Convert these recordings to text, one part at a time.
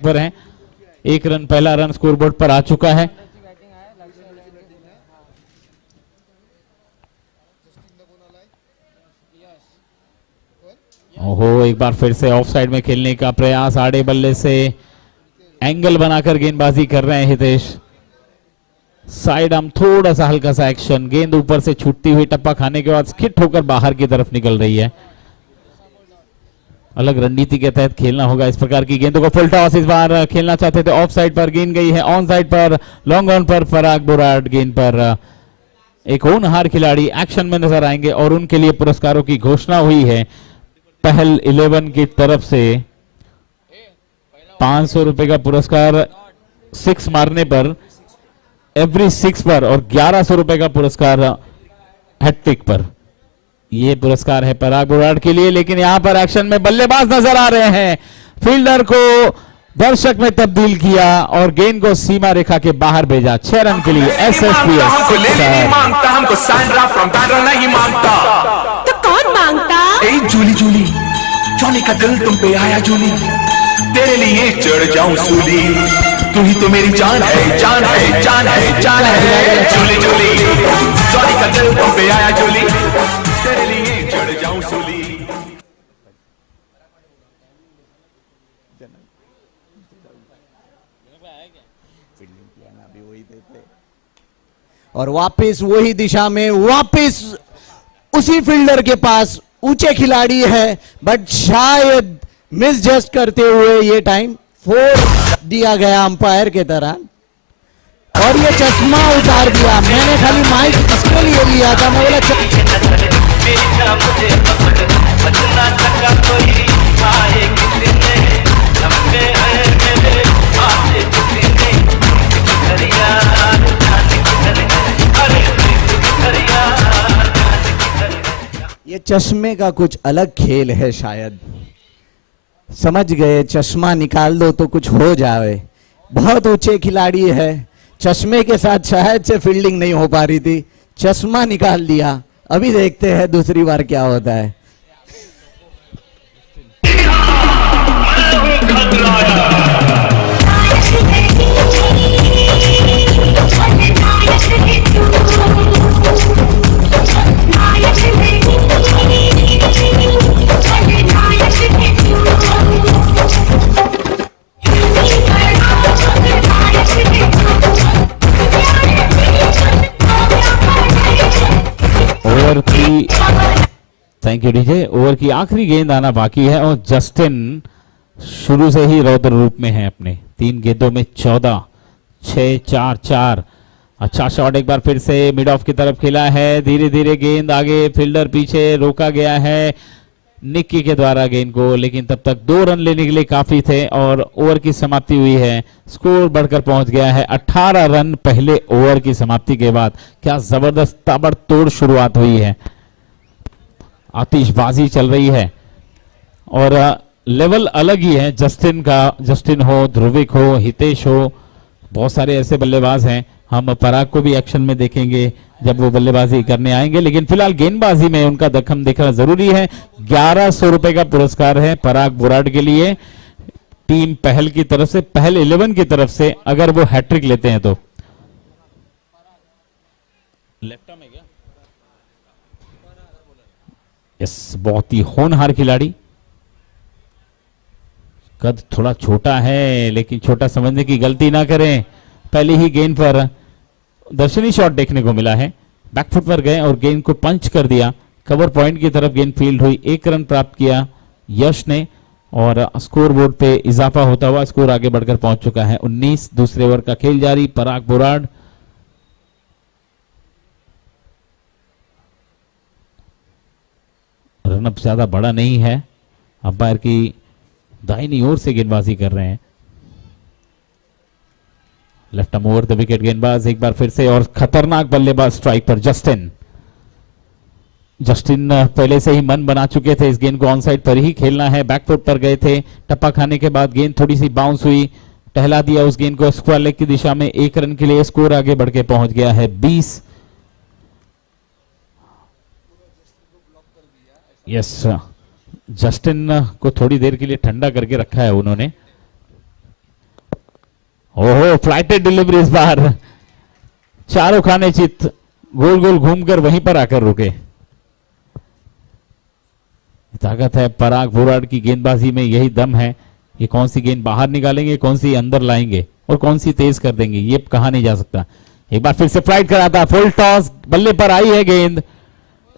पर है। 1 रन, पहला रन स्कोरबोर्ड पर आ चुका है। ओहो, एक बार फिर से ऑफ साइड में खेलने का प्रयास, आड़े बल्ले से एंगल बनाकर गेंदबाजी कर रहे हैं हितेश। साइड आर्म थोड़ा सा हल्का सा एक्शन, गेंद ऊपर से छूटती हुई टप्पा खाने के बाद हिट होकर बाहर की तरफ निकल रही है। अलग रणनीति के तहत खेलना होगा इस प्रकार की गेंदों को। फुल टॉस इस बार खेलना चाहते थे, ऑफ साइड पर गेंद गई है, ऑन साइड पर लॉन्ग ऑन पर पराग बोराट गेंद पर एक होनहार खिलाड़ी एक्शन में नजर आएंगे और उनके लिए पुरस्कारों की घोषणा हुई है। पहल 11 की तरफ से 500 रुपए का पुरस्कार 6 मारने पर, एवरी 6 पर, और 1100 रुपए का पुरस्कार हैट्रिक पर। ये पुरस्कार है पराग बोराट के लिए। लेकिन यहां पर एक्शन में बल्लेबाज नजर आ रहे हैं। फील्डर को दर्शक में तब्दील किया और गेंद को सीमा रेखा के बाहर भेजा। 6 रन के लिए एसएसपीएस। हमको सैंड्रा फ्रॉम बैंड्रा नहीं मांगता तो कौन मांगता? ए जूली जूली, जॉनी का दिल तुम पे आया जूली, तेरे लिए चढ़ जाऊं सूली, तू ही तो मेरी जान है, जान है, जान है, जान है। जूली जूली, जॉनी का दिल तुम पे आया जूली, तेरे लिए चढ़ जाऊं सूली। और वापस वही दिशा में, वापस उसी फील्डर के पास ऊंचे खिलाड़ी है, बट शायद मिस जस्ट करते हुए ये टाइम 4 दिया गया अंपायर के तरह। और ये चश्मा उतार दिया। मैंने खाली माइक इसके लिए लिया था, मैं बोला ये चश्मे का कुछ अलग खेल है, शायद समझ गए। चश्मा निकाल दो तो कुछ हो जाए। बहुत ऊंचे खिलाड़ी है, चश्मे के साथ शायद से फील्डिंग नहीं हो पा रही थी, चश्मा निकाल दिया। अभी देखते हैं दूसरी बार क्या होता है। ओवर की, थैंक यू डीजे, ओवर की आखिरी गेंद आना बाकी है और जस्टिन शुरू से ही रौद्र रूप में है अपने। 3 गेंदों में 14, 6, 4, 4। अच्छा शॉट एक बार फिर से मिड ऑफ की तरफ खेला है। धीरे धीरे गेंद आगे, फील्डर पीछे, रोका गया है निक्की के द्वारा गेंद को, लेकिन तब तक 2 रन लेने के लिए काफी थे और ओवर की समाप्ति हुई है। स्कोर बढ़कर पहुंच गया है 18 रन पहले ओवर की समाप्ति के बाद। क्या जबरदस्त ताबड़तोड़ शुरुआत हुई है, आतिशबाजी चल रही है और लेवल अलग ही है। जस्टिन का, जस्टिन हो, ध्रुविक हो, हितेश हो, बहुत सारे ऐसे बल्लेबाज हैं। हम पराग को भी एक्शन में देखेंगे जब वो बल्लेबाजी करने आएंगे, लेकिन फिलहाल गेंदबाजी में उनका दखम देखना जरूरी है। 1100 रुपए का पुरस्कार है पराग बोराट के लिए टीम पहल की तरफ से, पहल 11 की तरफ से, अगर वो हैट्रिक लेते हैं तो। लेफ्ट में क्या? यस, बहुत ही होनहार खिलाड़ी। कद थोड़ा छोटा है, लेकिन छोटा समझने की गलती ना करें। पहले ही गेंद पर दर्शनी शॉट देखने को मिला है, बैकफुट पर गए और गेंद को पंच कर दिया। कवर पॉइंट की तरफ गेंद फील्ड हुई। 1 रन प्राप्त किया यश ने और स्कोर बोर्ड पे इजाफा होता हुआ स्कोर आगे बढ़कर पहुंच चुका है 19। दूसरे ओवर का खेल जारी। पराग बोराट रनअप ज्यादा बड़ा नहीं है। अंपायर की दाहिनी ओर से गेंदबाजी कर रहे हैं। Left arm over the wicket गेंदबाज एक बार फिर से और खतरनाक बल्लेबाज स्ट्राइक पर जस्टिन। जस्टिन पहले से ही मन बना चुके थे इस गेंद को ऑन साइड पर ही खेलना है। बैकफुट पर गए थे, टप्पा खाने के बाद गेंद थोड़ी सी बाउंस हुई, टहला दिया उस गेंद को स्क्वायर लेग की दिशा में। 1 रन के लिए स्कोर आगे बढ़ के पहुंच गया है 20। यस, जस्टिन को थोड़ी देर के लिए ठंडा करके रखा है उन्होंने। ओहो, फ्लाइटेड डिलीवरी इस बार। चारों खाने चित गोल गोल घूमकर वहीं पर आकर रुके। ताकत है पराग पुराड़ की गेंदबाजी में, यही दम है। ये कौन सी गेंद बाहर निकालेंगे, कौन सी अंदर लाएंगे और कौन सी तेज कर देंगे, ये कहा नहीं जा सकता। एक बार फिर से फ्लाइट कराता, फुल टॉस, बल्ले पर आई है गेंद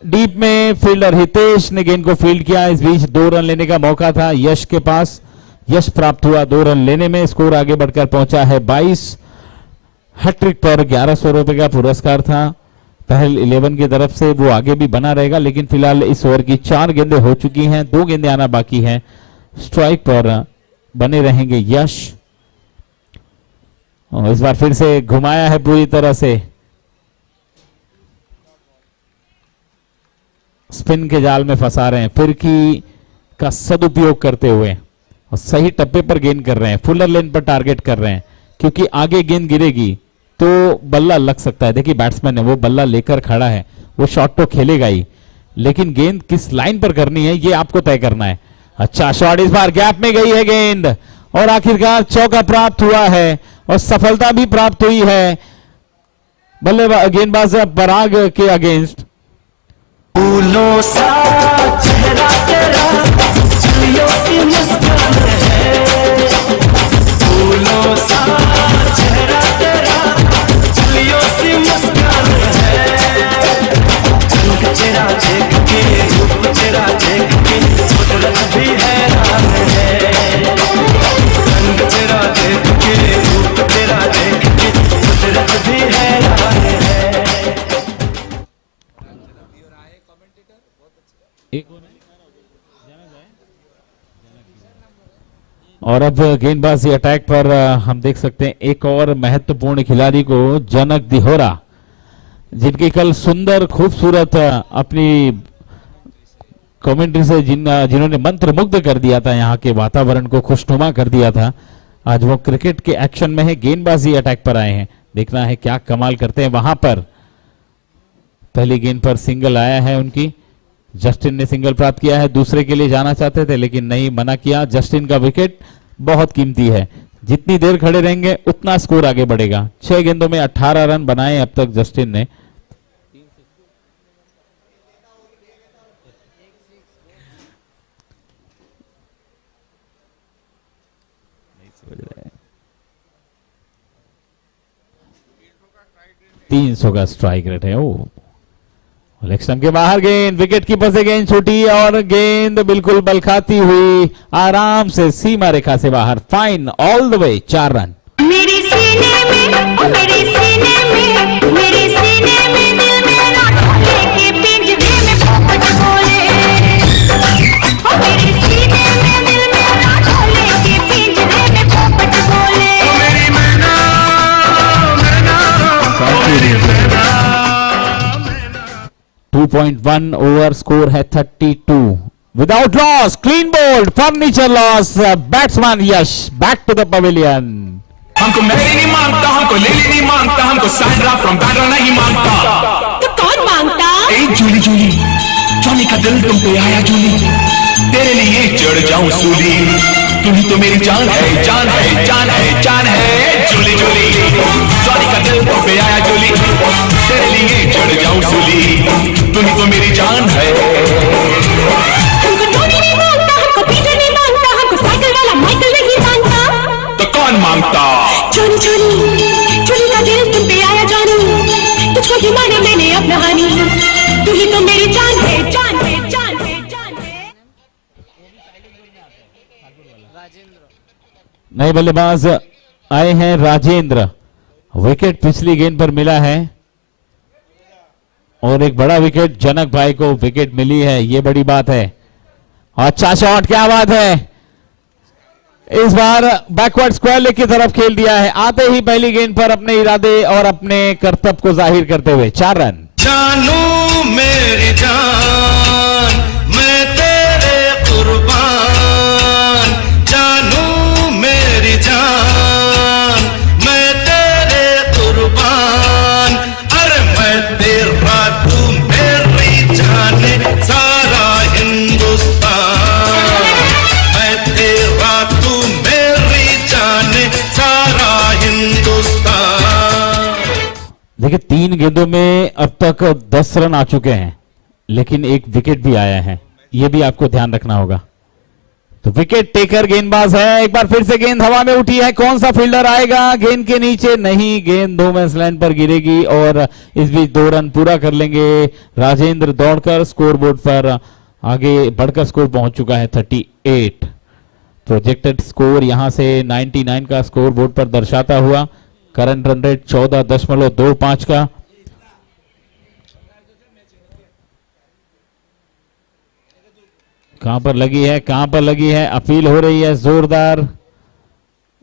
डीप में। फील्डर हितेश ने गेंद को फील्ड किया। इस बीच 2 रन लेने का मौका था यश के पास, यश प्राप्त हुआ 2 रन लेने में। स्कोर आगे बढ़कर पहुंचा है 22। हैट्रिक पर 1100 रुपए का पुरस्कार था पहल 11 की तरफ से, वो आगे भी बना रहेगा। लेकिन फिलहाल इस ओवर की 4 गेंदें हो चुकी हैं, 2 गेंदें आना बाकी हैं। स्ट्राइक पर बने रहेंगे यश। और इस बार फिर से घुमाया है पूरी तरह से, स्पिन के जाल में फंसा रहे हैं, फिरकी का सदुपयोग करते हुए और सही टप्पे पर गेंद कर रहे हैं, फुलर लेन पर टारगेट कर रहे हैं, क्योंकि आगे गेंद गिरेगी तो बल्ला लग सकता है। देखिए बैट्समैन है, वो बल्ला लेकर खड़ा है, वो शॉट तो खेलेगा ही, लेकिन गेंद किस लाइन पर करनी है ये आपको तय करना है। अच्छा शॉट, इस बार गैप में गई है गेंद और आखिरकार चौका प्राप्त हुआ है और सफलता भी प्राप्त हुई है बल्लेबाज गेंदबाज पराग के अगेंस्ट। फूलों सा चेहरा तेरा, झुलियों सी मुस्कान है। फूलों सा चेहरा तेरा, झुलियों सी मुस्कान है। रंग तेरा देख के, रूप तेरा देख के, कुदरत भी हैरान है। रंग तेरा देख के, रूप तेरा देख के, कुदरत भी हैरान है। और अब गेंदबाजी अटैक पर हम देख सकते हैं एक और महत्वपूर्ण खिलाड़ी को, जनक दिहोरा, जिनकी कल सुंदर खूबसूरत अपनी कमेंट्री से जिन्होंने मंत्र मुग्ध कर दिया था, यहाँ के वातावरण को खुशनुमा कर दिया था, आज वो क्रिकेट के एक्शन में है, गेंदबाजी अटैक पर आए हैं। देखना है क्या कमाल करते हैं वहां पर। पहली गेंद पर सिंगल आया है उनकी, जस्टिन ने सिंगल प्राप्त किया है, दूसरे के लिए जाना चाहते थे लेकिन नहीं, मना किया। जस्टिन का विकेट बहुत कीमती है, जितनी देर खड़े रहेंगे उतना स्कोर आगे बढ़ेगा। 6 गेंदों में 18 रन बनाए अब तक जस्टिन ने। तीन 300 का स्ट्राइक रेट है। ओ लेग स्टंप के बाहर गेंद, विकेट कीपर से गेंद छूटी और गेंद बिल्कुल बल खाती हुई आराम से सीमा रेखा से बाहर। Fine all the way, 4 run. मेरे सीने में, ओ मेरे सीने में, मेरे सीने में दिल मेरा लेके पिंजरे में पोपट बोले। ओ मेरे सीने में दिल मेरा लेके पिंजरे में पोपट बोले। मेरी मैना मैना 2.1 ओवर, स्कोर है 32 without loss, clean bold, furniture loss. Batsman Yash back to the pavilion. हमको मैरी नहीं मांगता, हमको लेली नहीं मांगता, हमको सैंड्रा फ्रॉम बैटल नहीं मांगता। तो कौन मांगता? ए जूली जूली, जॉनी का दिल तुम पे आया जूली, तेरे लिए चढ़ जाऊं सूली। तुम ही तो मेरी जान है, जान है, जान है, जान है। जूली जूली, जॉनी का दिल तुम पे आया जूली, तेरे लिए चढ़ जाऊं सूली। तुम ही तो मेरी जान है। हमको धोनी नहीं मांगता, हमको पीटर नहीं मांगता, हमको साइकिल वाला माइकल नहीं मांगता। तो कौन मांगता? चोरी चोरी चोरी का दिल तुम पे आया जानू, तुझको ही माना मैंने अपना हानी। तू ही तो मेरी जान है, जान है, जान है, जान है। नए बल्लेबाज आए हैं राजेंद्र। विकेट पिछली गेंद पर मिला है और एक बड़ा विकेट जनक भाई को विकेट मिली है, ये बड़ी बात है। अच्छा शॉट, क्या बात है। इस बार बैकवर्ड स्क्वायर लेग की तरफ खेल दिया है, आते ही पहली गेंद पर अपने इरादे और अपने कर्तव्य को जाहिर करते हुए 4 रन। जानू मेरी जान, मैं तेरे कुर्बान। जानू मेरी जान, मैं तेरे कुर्बान। अरे मैं तेरा, तू मेरी जाने सारा हिंदुस्तान। मैं तेरा, तू मेरी जाने सारा हिंदुस्तान। देखिए 3 गेंदों में अब तक 10 रन आ चुके हैं, लेकिन एक विकेट भी आया है, यह भी आपको ध्यान रखना होगा। तो विकेट टेकर गेंदबाज है। एक बार फिर से गेंद हवा में उठी है, कौन सा फील्डर आएगा? गेंद के नीचे नहीं, गेंद 2 मैच लाइन पर गिरेगी और इस बीच 2 रन पूरा कर लेंगे राजेंद्र दौड़कर। स्कोर बोर्ड पर आगे बढ़कर स्कोर पहुंच चुका है 38। प्रोजेक्टेड स्कोर यहां से 99 का स्कोर बोर्ड पर दर्शाता हुआ। करंट रन रेट 14.25 का। कहां पर लगी है, कहां पर लगी है? अपील हो रही है जोरदार।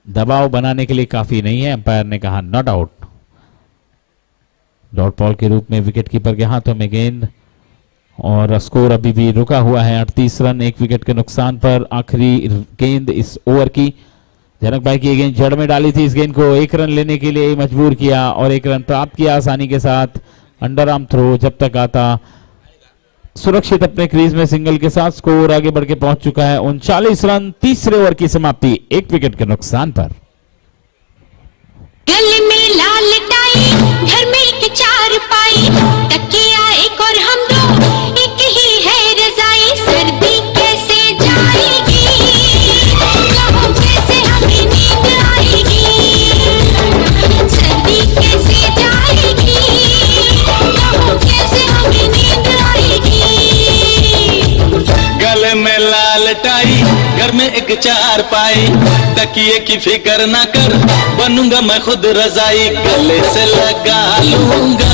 दबाव बनाने के लिए काफी नहीं है, अंपायर ने कहा नॉट आउट। डॉट बॉल के रूप में विकेट कीपर के हाथों में गेंद और स्कोर अभी भी रुका हुआ है 38 रन 1 विकेट के नुकसान पर। आखिरी गेंद इस ओवर की जनक भाई की गेंद जड़ में डाली थी। इस गेंद को 1 रन लेने के लिए मजबूर किया और 1 रन प्राप्त किया आसानी के साथ। अंडर आर्म थ्रो जब तक आता, सुरक्षित अपने क्रीज में सिंगल के साथ स्कोर आगे बढ़ के पहुंच चुका है 39 रन। तीसरे ओवर की समाप्ति 1 विकेट के नुकसान पर। गले में लाल टाई, घर में एक चारपाई, तकिया एक और हम दो, एक ही है रजाई। सर्दी कैसे जाएगी, कहो कैसे हमें नींद आएगी। सर्दी कैसे जाएगी, कहो कैसे हमें नींद आएगी। गले में लाल टाई, घर में एक चारपाई, तकिए की फिक्र ना कर, बनूंगा मैं खुद रजाई। गले से लगा लूंगा,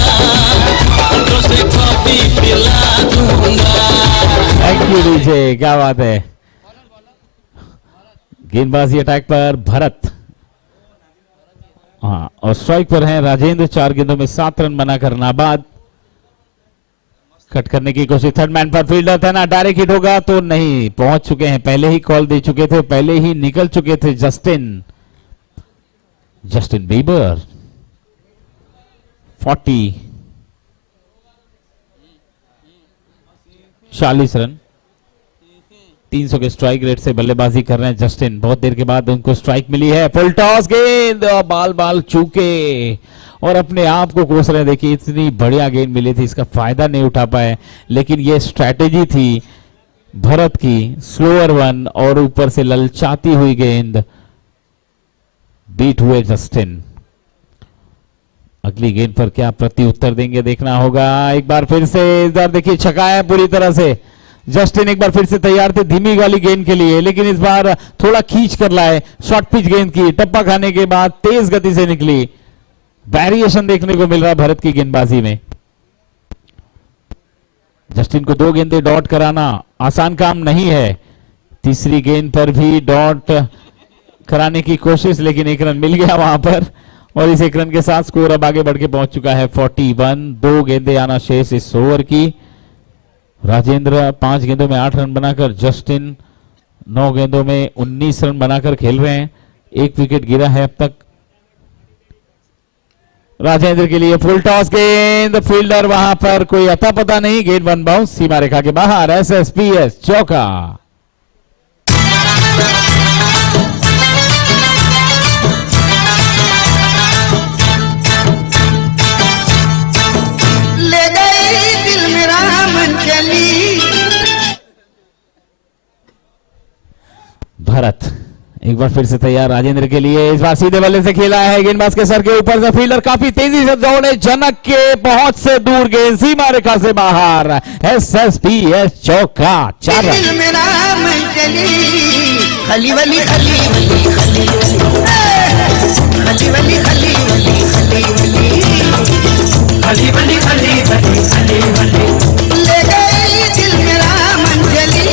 होठों से कॉफी पिला दूंगा। थैंक यू डीजे, क्या बात है। गेंदबाजी अटैक पर भरत, हाँ, और स्ट्राइक पर है राजेंद्र। 4 गेंदों में 7 रन बनाकर नाबाद। कट करने की कोशिश, थर्ड मैन पर फील्डर था ना, डायरेक्ट हिट होगा तो नहीं, पहुंच चुके हैं, पहले ही कॉल दे चुके थे, पहले ही निकल चुके थे जस्टिन बीबर। 40 रन 300 के स्ट्राइक रेट से बल्लेबाजी कर रहे हैं जस्टिन। बहुत देर के बाद उनको स्ट्राइक मिली है। फुल टॉस गेंद, बाल चूके और अपने आप को कोस रहे हैं। देखिए इतनी बढ़िया गेंद मिली थी, इसका फायदा नहीं उठा पाए, लेकिन ये स्ट्रैटेजी थी भरत की। स्लोअर वन और ऊपर से ललचाती हुई गेंद, बीट हुए जस्टिन। अगली गेंद पर क्या प्रति उत्तर देंगे देखना होगा। एक बार फिर से इधर देखिए छकाया पूरी तरह से जस्टिन। एक बार फिर से तैयार थे धीमी वाली गेंद के लिए, लेकिन इस बार थोड़ा खींच कर लाए। शॉर्ट पिच गेंद की टप्पा खाने के बाद तेज गति से निकली। वेरिएशन देखने को मिल रहा है भरत की गेंदबाजी में। जस्टिन को 2 गेंदें डॉट कराना आसान काम नहीं है। तीसरी गेंद पर भी डॉट कराने की कोशिश, लेकिन 1 रन मिल गया वहां पर और इस 1 रन के साथ स्कोर अब आगे बढ़ के पहुंच चुका है 41। 2 गेंदें आना शेष इस ओवर की। राजेंद्र 5 गेंदों में 8 रन बनाकर, जस्टिन 9 गेंदों में 19 रन बनाकर खेल रहे हैं। 1 विकेट गिरा है अब तक। राजेंद्र के लिए फुल टॉस गेंद, फील्डर वहां पर कोई अता पता नहीं, गेंद 1 बाउंस सीमा रेखा के बाहर। SSPS चौका। ले गई दिल मेरा मन चली। भरत एक बार फिर से तैयार राजेंद्र के लिए। इस बार सीधे बल्ले से खेला है, गेंदबाज के सर के ऊपर से फील्डर काफी तेजी से दौड़े, जनक के पहुंच से दूर, गेंद सीमा रेखा से बाहर। SSPS चौका। 4 रन। दिल मेरा मन चली, खली वली खली वली खली वली खली वली खली वली खली वली खली वली खली वली। ले गई दिल मेरा मन चली,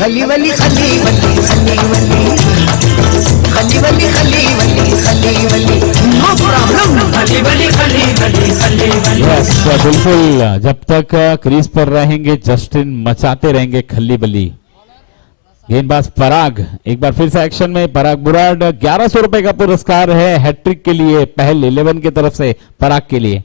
खली वली खली वली खली वली खली वली खली वली खली वली। नो प्रॉब्लम, खली वली खली वली खली वली। यस बिल्कुल, जब तक क्रीज पर रहेंगे जस्टिन मचाते रहेंगे खल्ली बली। गेंदबाज पराग एक बार फिर से एक्शन में। पराग बुराड 1100 रुपए का पुरस्कार है हैट्रिक के लिए, पहले 11 की तरफ से पराग के लिए।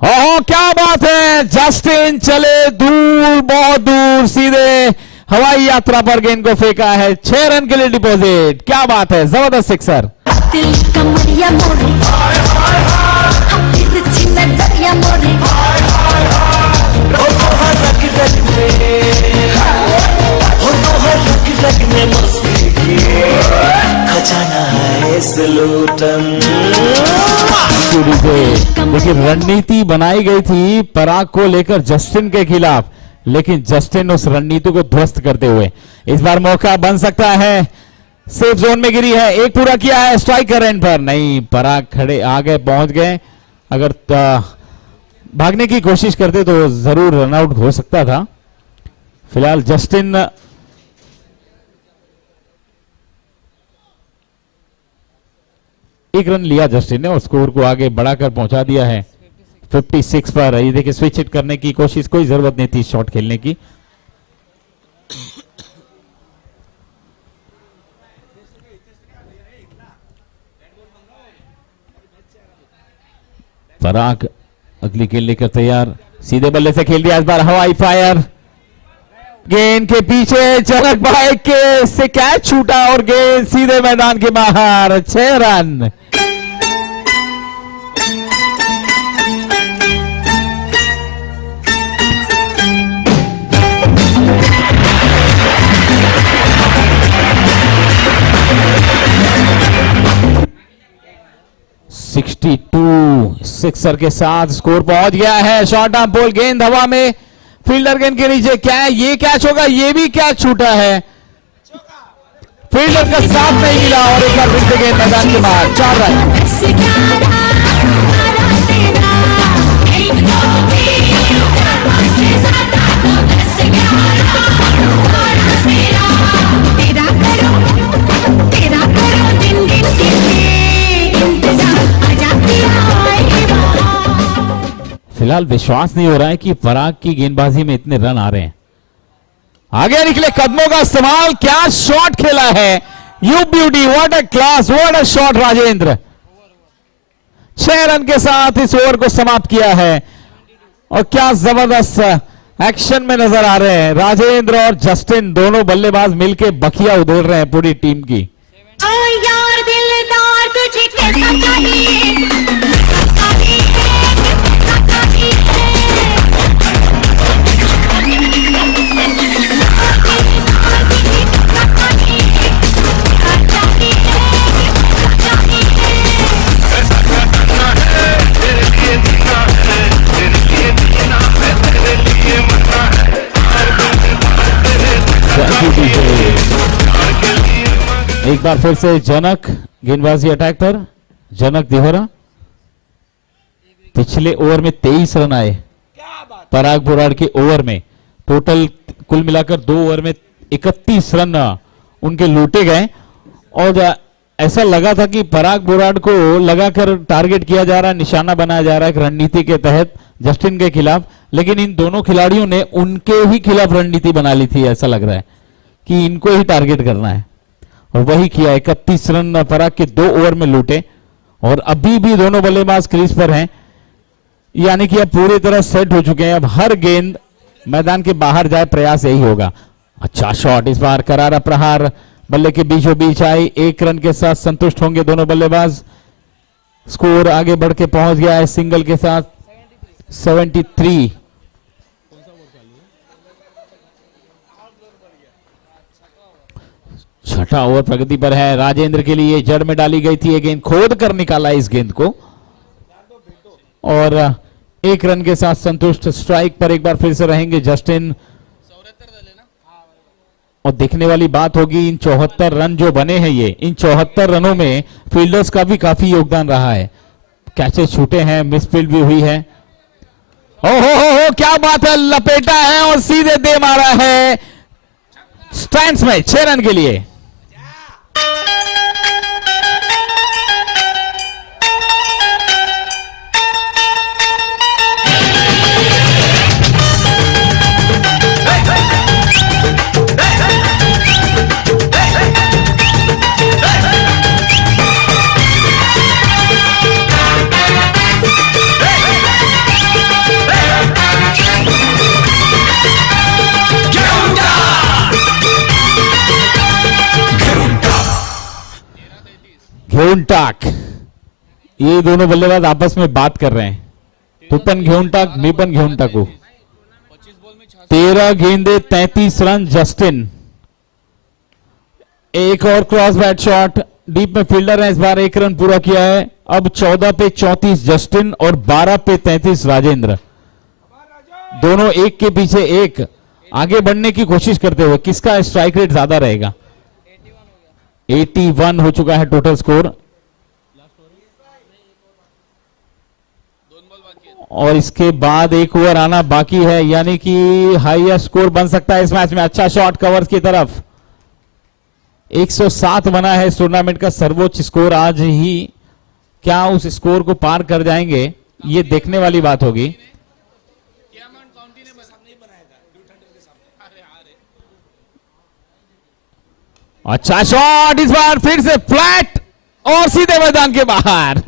ओह क्या बात है, जस्टिन चले दूर, बहुत दूर, सीधे हवाई यात्रा पर गेंद को फेंका है। 6 रन के लिए डिपॉजिट। क्या बात है, जबरदस्त सिक्सर। दिल का नजरिया मोरे तिरछी नजरिया मोरे खजाना है सलूटन। देखिए रणनीति बनाई गई थी पराग को लेकर जस्टिन के खिलाफ, लेकिन जस्टिन उस रणनीति को ध्वस्त करते हुए इस बार मौका बन सकता है। सेफ जोन में गिरी है, एक पूरा किया है, स्ट्राइकर एंड पर नहीं, पराग खड़े आगे पहुंच गए। अगर भागने की कोशिश करते तो जरूर रनआउट हो सकता था। फिलहाल जस्टिन एक रन लिया जस्टिन ने और स्कोर को आगे बढ़ाकर पहुंचा दिया है 56 पर। ये देखिए स्विच हिट करने की कोशिश, कोई जरूरत नहीं थी शॉट खेलने की। पराग अगली गेंद लेकर तैयार, सीधे बल्ले से खेल दिया इस बार हवाई फायर। गेंद के पीछे जनक भाई के से कैच छूटा और गेंद सीधे मैदान के बाहर। 6 रन। सिक्सर के साथ स्कोर पहुंच गया है। शॉर्ट ऑफ बॉल, गेंद हवा में, फील्डर गेंद के नीचे, क्या है ये कैच होगा, ये भी कैच छूटा है, फील्डर का साथ नहीं मिला और एक बार फिर से गेंद मैदान के बाहर। 4 रन। फिलहाल विश्वास नहीं हो रहा है कि पराग की गेंदबाजी में इतने रन आ रहे हैं। आगे निकले कदमों का इस्तेमाल, क्या शॉट खेला है, you beauty, what a class, what a shot Rajendra. 6 run के साथ इस ओवर को समाप्त किया है और क्या जबरदस्त एक्शन में नजर आ रहे हैं। राजेंद्र और जस्टिन दोनों बल्लेबाज मिलकर बखिया उधेड़ रहे हैं पूरी टीम की। ओ यार दिलदार तुझे कैसा चाहिए एक बार फिर से जनक गेंदबाजी अटैक पर, जनक दिहोरा। पिछले ओवर में 23 रन आए पराग बोराड़ के ओवर में, टोटल कुल मिलाकर 2 ओवर में 31 रन उनके लूटे गए और ऐसा लगा था कि पराग बोराड़ को लगाकर टारगेट किया जा रहा है, निशाना बनाया जा रहा है रणनीति के तहत जस्टिन के खिलाफ, लेकिन इन दोनों खिलाड़ियों ने उनके ही खिलाफ रणनीति बना ली थी। ऐसा लग रहा है कि इनको ही टारगेट करना है और वही किया। 31 रन पराग के 2 ओवर में लूटे और अभी भी दोनों बल्लेबाज क्रीज पर हैं, यानी कि अब पूरी तरह सेट हो चुके हैं। अब हर गेंद मैदान के बाहर जाए, प्रयास यही होगा। अच्छा शॉट, इस बार करारा प्रहार, बल्ले के बीचों बीच आई, 1 रन के साथ संतुष्ट होंगे दोनों बल्लेबाज। स्कोर आगे बढ़ के पहुंच गया है सिंगल के साथ 73। छठा ओवर प्रगति पर है। राजेंद्र के लिए जड़ में डाली गई थी, ये गेंद खोद कर निकाला इस गेंद को और 1 रन के साथ संतुष्ट। स्ट्राइक पर एक बार फिर से रहेंगे जस्टिन और देखने वाली बात होगी इन 74 रन जो बने हैं, ये इन 74 रनों में फील्डर्स का भी काफी योगदान रहा है। कैचेस छूटे हैं, मिसफील्ड भी हुई है। हो क्या बात है, लपेटा है और सीधे दे मारा है स्टैंड्स में 6 रन के लिए। घेऊन टाक ये दोनों बल्लेबाज आपस में बात कर रहे हैं। तुपन घेऊन टाक, मी पण घेऊन टाकू। 13 गेंदे 33 रन जस्टिन। एक और क्रॉस बैट शॉट, डीप में फील्डर है, इस बार 1 रन पूरा किया है। अब 14 पे 34 जस्टिन और 12 पे 33 राजेंद्र, दोनों एक के पीछे एक आगे बढ़ने की कोशिश करते हुए। किसका स्ट्राइक रेट ज्यादा रहेगा? 81 हो चुका है टोटल स्कोर, और इसके बाद एक ओवर आना बाकी है, यानी कि हाईएस्ट स्कोर बन सकता है इस मैच में। अच्छा शॉट कवर्स की तरफ, 107 बना है इस टूर्नामेंट का सर्वोच्च स्कोर आज ही। क्या उस स्कोर को पार कर जाएंगे, ये देखने वाली बात होगी। अच्छा शॉट, इस बार फिर से फ्लैट और सीधे मैदान के बाहर।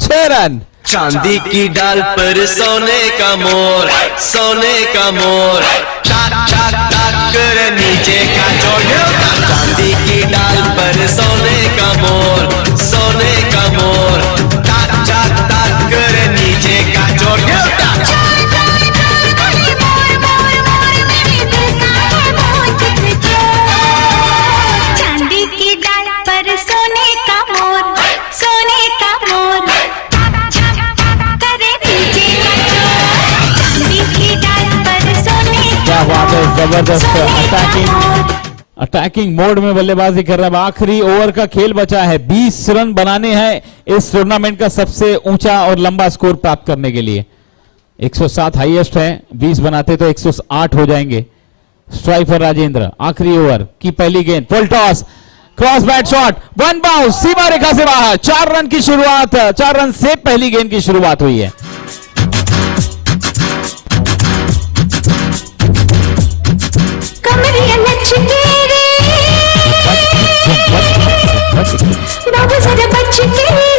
6 रन। चांदी की डाल पर सोने का मोर, सोने का मोर, टाक टाक टाक कर नीचे का जोड़। चांदी की डाल पर सोने का मोर, सोने का मोर, टाक टाक टाक कर नीचे का जोड़। चांदी की डाल पर सोने का मोर, सोने का मोर, करे पीछे का चोर। चांदी की डाल पर सोने क्या बात है, जबरदस्त का अटैकिंग मोड में बल्लेबाजी कर रहा है। आखिरी ओवर का खेल बचा है, 20 रन बनाने हैं इस टूर्नामेंट का सबसे ऊंचा और लंबा स्कोर प्राप्त करने के लिए। 107 हाईएस्ट है, 20 बनाते तो 108 हो जाएंगे। स्ट्राइक पर राजेंद्र, आखिरी ओवर की पहली गेंद, full toss, cross bat shot, 1 bounce, सीमा रेखा से बाहर। 4 रन की शुरुआत, 4 रन से पहली गेंद की शुरुआत हुई है। कमरिया लचके रे, बाबू जरा बचके रे।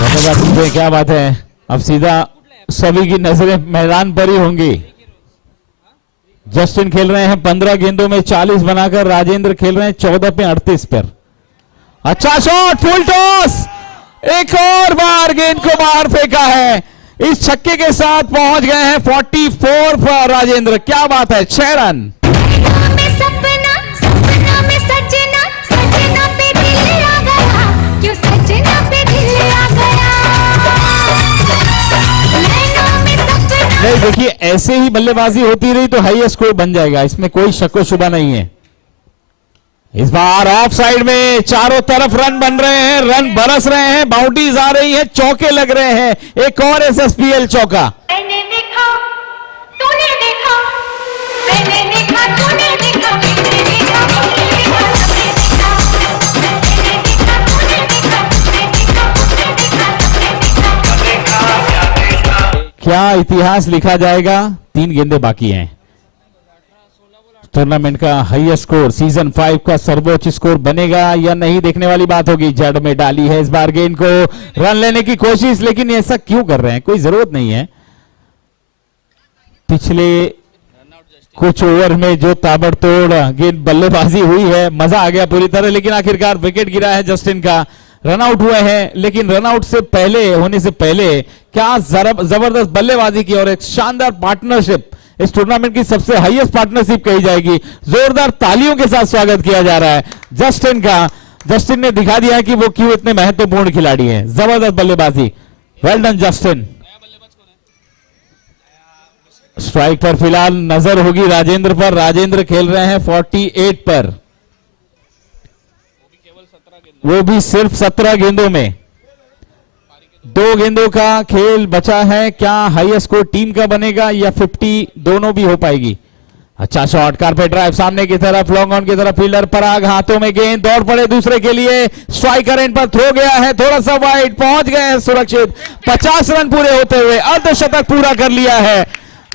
धन्यवाद, क्या बात है। अब सीधा सभी की नजरें मैदान पर ही होंगी। जस्टिन खेल रहे हैं 15 गेंदों में 40 बनाकर, राजेंद्र खेल रहे हैं 14 पे 38 पर। अच्छा शॉट, फुल टॉस, एक और बार गेंद को बाहर फेंका है। इस छक्के के साथ पहुंच गए हैं 44 पर राजेंद्र। क्या बात है, 6 रन। में सपना, सपना में सजना, सजना पे दिल आ गया, क्यों सजना पे दिल आ गया। नैनों में सपना। नहीं देखिए, ऐसे ही बल्लेबाजी होती रही तो हाईएस्ट स्कोर बन जाएगा, इसमें कोई शक व शुबा नहीं है। इस बार ऑफ साइड में चारों तरफ रन बन रहे हैं, रन बरस रहे हैं, बाउंड्रीज आ रही है, चौके लग रहे हैं। एक और एसएसपीएल चौका। मैंने देखा, तूने देखा, मैंने देखा, तूने देखा, मैंने देखा, तूने देखा, सबने देखा, मैंने देखा, तूने देखा, मैंने देखा, तूने देखा। क्या इतिहास लिखा जाएगा। 3 गेंदें बाकी हैं। टूर्नामेंट का हाईएस्ट स्कोर, सीजन 5 का सर्वोच्च स्कोर बनेगा या नहीं, देखने वाली बात होगी। जड़ में डाली है इस बार गेंद को, रन लेने की कोशिश, लेकिन ऐसा क्यों कर रहे हैं, कोई जरूरत नहीं है। पिछले कुछ ओवर में जो ताबड़तोड़ गेंद बल्लेबाजी हुई है, मजा आ गया पूरी तरह, लेकिन आखिरकार विकेट गिरा है जस्टिन का। रन आउट हुए हैं, लेकिन रन आउट से पहले, होने से पहले क्या जबरदस्त बल्लेबाजी की और एक शानदार पार्टनरशिप, इस टूर्नामेंट की सबसे हाईएस्ट पार्टनरशिप कही जाएगी। जोरदार तालियों के साथ स्वागत किया जा रहा है जस्टिन का। जस्टिन ने दिखा दिया है कि वो क्यों इतने महत्वपूर्ण खिलाड़ी हैं। जबरदस्त बल्लेबाजी, वेल डन जस्टिन। स्ट्राइक पर फिलहाल नजर होगी राजेंद्र पर। राजेंद्र खेल रहे हैं 48 पर, वो भी सिर्फ 17 गेंदों में। 2 गेंदों का खेल बचा है। क्या हाईएस्ट स्कोर टीम का बनेगा या 50 दोनों भी हो पाएगी। अच्छा शॉट, कारपेट ड्राइव सामने की तरफ, लॉन्ग ऑन की तरफ, फील्डर पराग हाथों में गेंद, दौड़ पड़े दूसरे के लिए, स्ट्राइकर एंड पर थ्रो गया है, थोड़ा सा वाइड, पहुंच गए हैं सुरक्षित। 50 रन पूरे होते हुए अर्धशतक पूरा कर लिया है।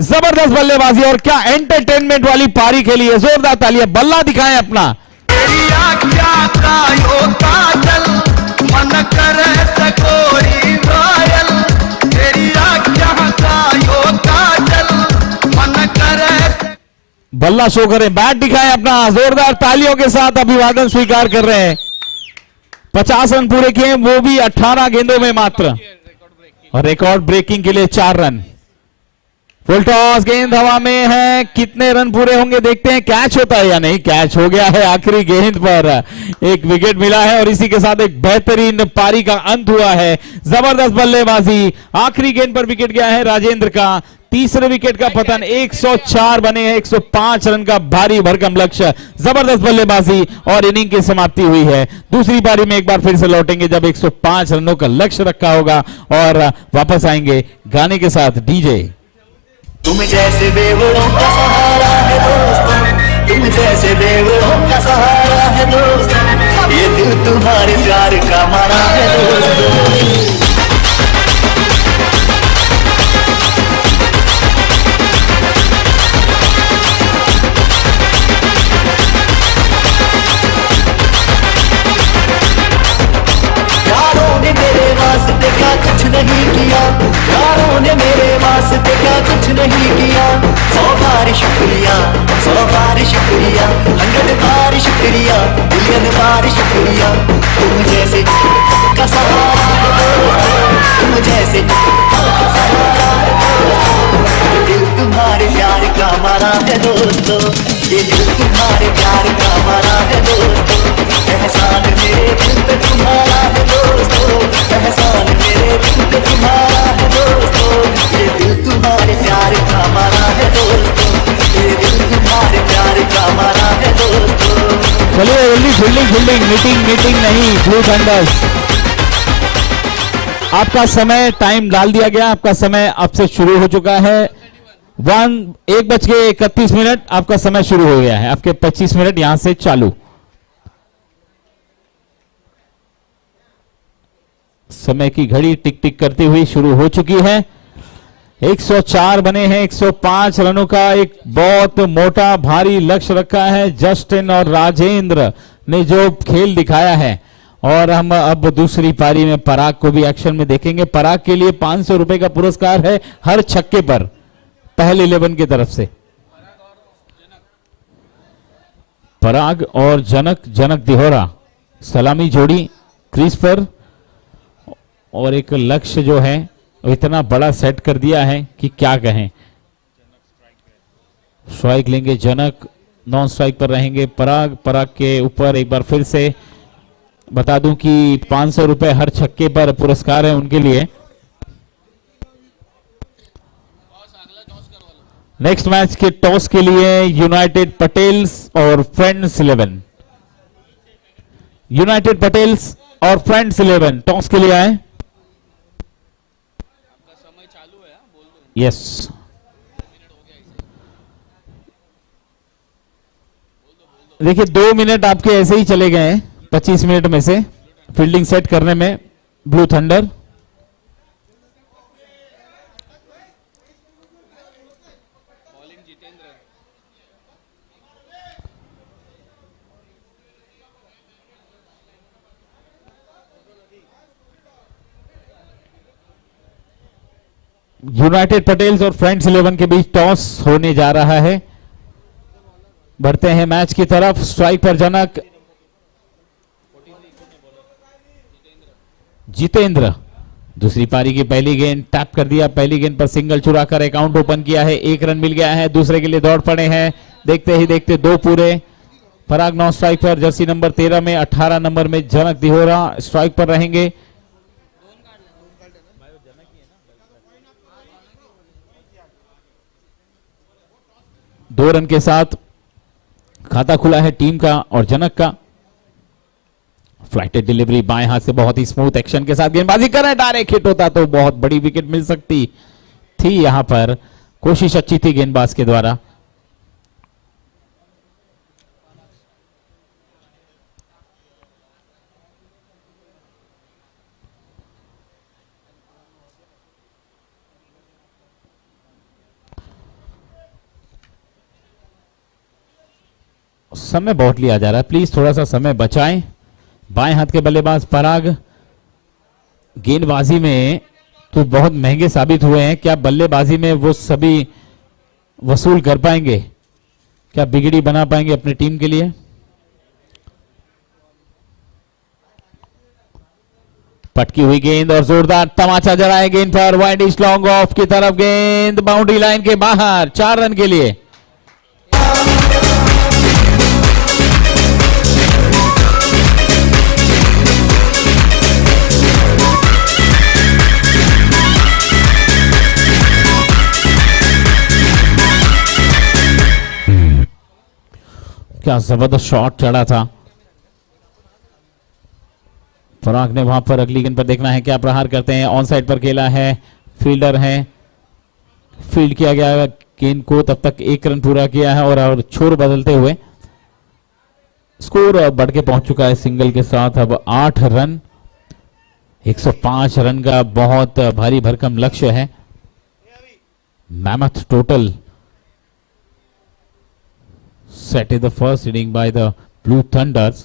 जबरदस्त बल्लेबाजी और क्या एंटरटेनमेंट वाली पारी के लिए जोरदार तालियां। बल्ला दिखाएं अपना। बल्ला शो करें, बैट दिखाएं अपना। जोरदार तालियों के साथ अभिवादन स्वीकार कर रहे हैं 50 रन पूरे किए, वो भी 18 गेंदों में मात्र, और रिकॉर्ड ब्रेकिंग के लिए 4 रन। फुल टॉस, गेंद हवा में है, कितने रन पूरे होंगे देखते हैं, कैच होता है या नहीं। कैच हो गया है आखिरी गेंद पर, एक विकेट मिला है और इसी के साथ एक बेहतरीन पारी का अंत हुआ है। जबरदस्त बल्लेबाजी, आखिरी गेंद पर विकेट गया है राजेंद्र का, तीसरे विकेट का पतन, 104 बने हैं, 105 रन का भारी भरकम लक्ष्य। जबरदस्त बल्लेबाजी और इनिंग की समाप्ति हुई है। दूसरी पारी में एक बार फिर से लौटेंगे जब 105 रनों का लक्ष्य रखा होगा, और वापस आएंगे गाने के साथ। डीजे तुम जैसे बेवड़ों का सहारा है दोस्तों, तुम जैसे बेवड़ों का सहारा है दोस्तों, ये दिल तुम्हारे प्यार का मारा है दोस्तों। यारों ने मेरे वास्ते क्या कुछ नहीं किया, यारों ने मेरे वास्ते क्या कुछ नहीं किया। 100 बार शुक्रिया, 100 बार शुक्रिया, 100 बार शुक्रिया, बिलियन बार शुक्रिया। तुम जैसे का सहारा है दोस्तों, तुम जैसे का सहारा है दोस्तों, ये दिल तुम्हारे प्यार का मारा है दोस्तों, ये दिल तुम्हारे प्यार का मारा है दोस्तों। एहसान मेरे दिल पे तुम्हारा है दोस्तों, एहसान मेरे दिल पे तुम्हारा है दोस्तों, ये दिल तुम्हारे प्यार का मारा है दोस्तों, ये दिल तुम्हारे प्यार का मारा है दोस्तों। चलिए जल्दी, फील्डिंग, मीटिंग नहीं, ब्लू थंडर्स। आपका समय, टाइम डाल दिया गया, आपका समय अब से शुरू हो चुका है। 1:31 आपका समय शुरू हो गया है, आपके 25 मिनट यहां से चालू। समय की घड़ी टिक टिक करती हुई शुरू हो चुकी है। 104 बने हैं, 105 रनों का एक बहुत मोटा भारी लक्ष्य रखा है जस्टिन और राजेंद्र ने जो खेल दिखाया है। और हम अब दूसरी पारी में पराग को भी एक्शन में देखेंगे। पराग के लिए 500 रुपए का पुरस्कार है हर छक्के पर, पहले 11 की तरफ से। पराग और जनक दिहोरा सलामी जोड़ी क्रीज पर, और एक लक्ष्य जो है इतना बड़ा सेट कर दिया है कि क्या कहें। स्ट्राइक लेंगे जनक, नॉन स्ट्राइक पर रहेंगे पराग के ऊपर एक बार फिर से बता दूं कि 500 रुपए हर छक्के पर पुरस्कार है उनके लिए। नेक्स्ट मैच के टॉस के लिए यूनाइटेड पटेल्स और फ्रेंड्स 11, यूनाइटेड पटेल्स और फ्रेंड्स 11 टॉस के लिए आए। यस, देखिए 2 मिनट आपके ऐसे ही चले गए हैं 25 मिनट में से फील्डिंग सेट करने में ब्लू थंडर। यूनाइटेड पटेल्स और फ्रेंड्स 11 के बीच टॉस होने जा रहा है। बढ़ते हैं मैच की तरफ। स्ट्राइक पर जनक, जितेंद्र दूसरी पारी की पहली गेंद टैप कर दिया, पहली गेंद पर सिंगल चुराकर अकाउंट ओपन किया है, 1 रन मिल गया है। दूसरे के लिए दौड़ पड़े हैं, देखते ही देखते 2 पूरे। पराग नॉन स्ट्राइक पर, जर्सी नंबर 13 में, 18 नंबर में जनक दिहोरा स्ट्राइक पर रहेंगे। दो रन के साथ खाता खुला है टीम का और जनक का। फ्लाइटेड डिलीवरी बाएं हाथ से बहुत ही स्मूथ एक्शन के साथ गेंदबाजी कर रहे हैं, डायरेक्ट हिट होता तो बहुत बड़ी विकेट मिल सकती थी। यहां पर कोशिश अच्छी थी गेंदबाज के द्वारा। समय बहुत लिया जा रहा है, प्लीज थोड़ा सा समय बचाएं। बाएं हाथ के बल्लेबाज पराग गेंदबाजी में तो बहुत महंगे साबित हुए हैं, क्या बल्लेबाजी में वो सभी वसूल कर पाएंगे, क्या बिगड़ी बना पाएंगे अपनी टीम के लिए? पटकी हुई गेंद और जोरदार तमाचा जलाए गेंद पर, वाइड इज लॉन्ग ऑफ की तरफ, गेंद बाउंड्री लाइन के बाहर, 4 रन के लिए। क्या जबरदस्त शॉट चढ़ा था। फराक ने वहां पर अगली गेंद पर देखना है क्या प्रहार करते हैं। ऑन साइड पर खेला है, फील्डर है, फील्ड किया गया गेंद को, तब तक 1 रन पूरा किया है और छोर बदलते हुए स्कोर बढ़ के पहुंच चुका है सिंगल के साथ अब 8 रन। 105 रन का बहुत भारी भरकम लक्ष्य है। Mammoth total set in the first inning by the Blue Thunders.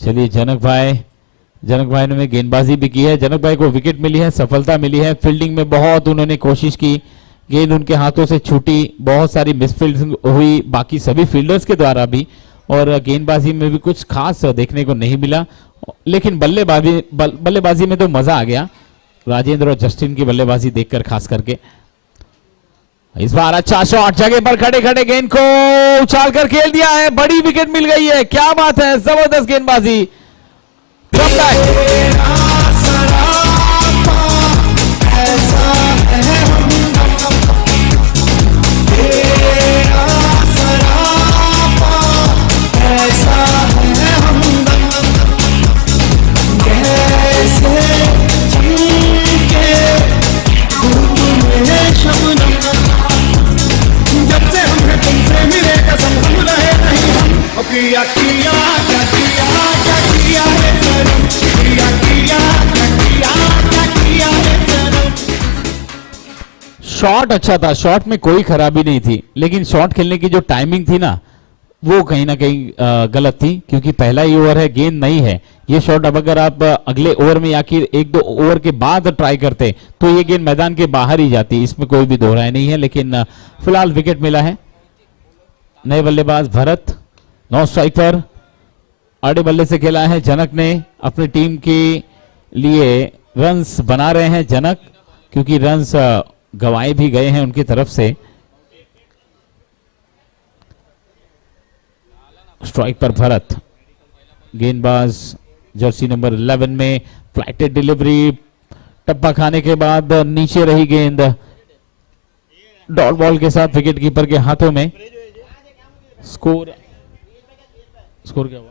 चलिए जनक भाई ने गेंदबाजी भी की है। जनक भाई को विकेट मिली है, सफलता मिली है। फील्डिंग में बहुत उन्होंने कोशिश की, गेंद उनके हाथों से छूटी, बहुत सारी मिसफील्डिंग हुई बाकी सभी फील्डर्स के द्वारा भी, और गेंदबाजी में भी कुछ खास देखने को नहीं मिला, लेकिन बल्लेबाजी में तो मजा आ गया। राजेंद्र और जस्टिन की बल्लेबाजी देखकर खास करके। इस बार अच्छा शॉट, जगह पर खड़े खड़े गेंद को उछाल कर खेल दिया है, बड़ी विकेट मिल गई है। क्या बात है, जबरदस्त गेंदबाजी। शॉट अच्छा था, शॉट में कोई खराबी नहीं थी, लेकिन शॉट खेलने की जो टाइमिंग थी ना वो कहीं ना कहीं गलत थी, क्योंकि पहला ही ओवर है, गेंद नहीं है। ये शॉट अब अगर आप अगले ओवर में या कि 1-2 ओवर के बाद ट्राई करते तो ये गेंद मैदान के बाहर ही जाती, इसमें कोई भी दो राय नहीं है। लेकिन फिलहाल विकेट मिला है। नए बल्लेबाज भरत, 9 स्ट्राइक पर, आड़े बल्ले से खेला है जनक ने। अपनी टीम के लिए रन्स बना रहे हैं जनक, क्योंकि रन्स गवाए भी गए हैं उनकी तरफ से। स्ट्राइक पर भरत, गेंदबाज जर्सी नंबर 11 में, फ्लाइटेड डिलीवरी, टप्पा खाने के बाद नीचे रही गेंद, डॉट बॉल के साथ विकेट कीपर के हाथों में। स्कोर क्या हुआ?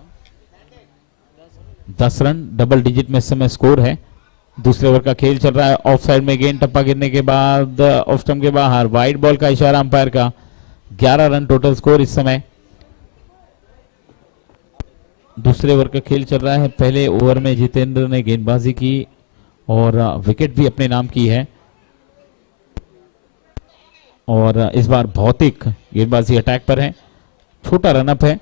10 रन, डबल डिजिट में इस समय स्कोर है। दूसरे ओवर का खेल चल रहा है। ऑफ साइड में गेंद, टप्पा गिरने के बाद ऑफ स्टंप के बाहर, वाइड बॉल का इशारा अंपायर का। 11 रन टोटल स्कोर इस समय। दूसरे ओवर का खेल चल रहा है। पहले ओवर में जितेंद्र ने गेंदबाजी की और विकेट भी अपने नाम की है, और इस बार भौतिक गेंदबाजी अटैक पर है। छोटा रनअप है,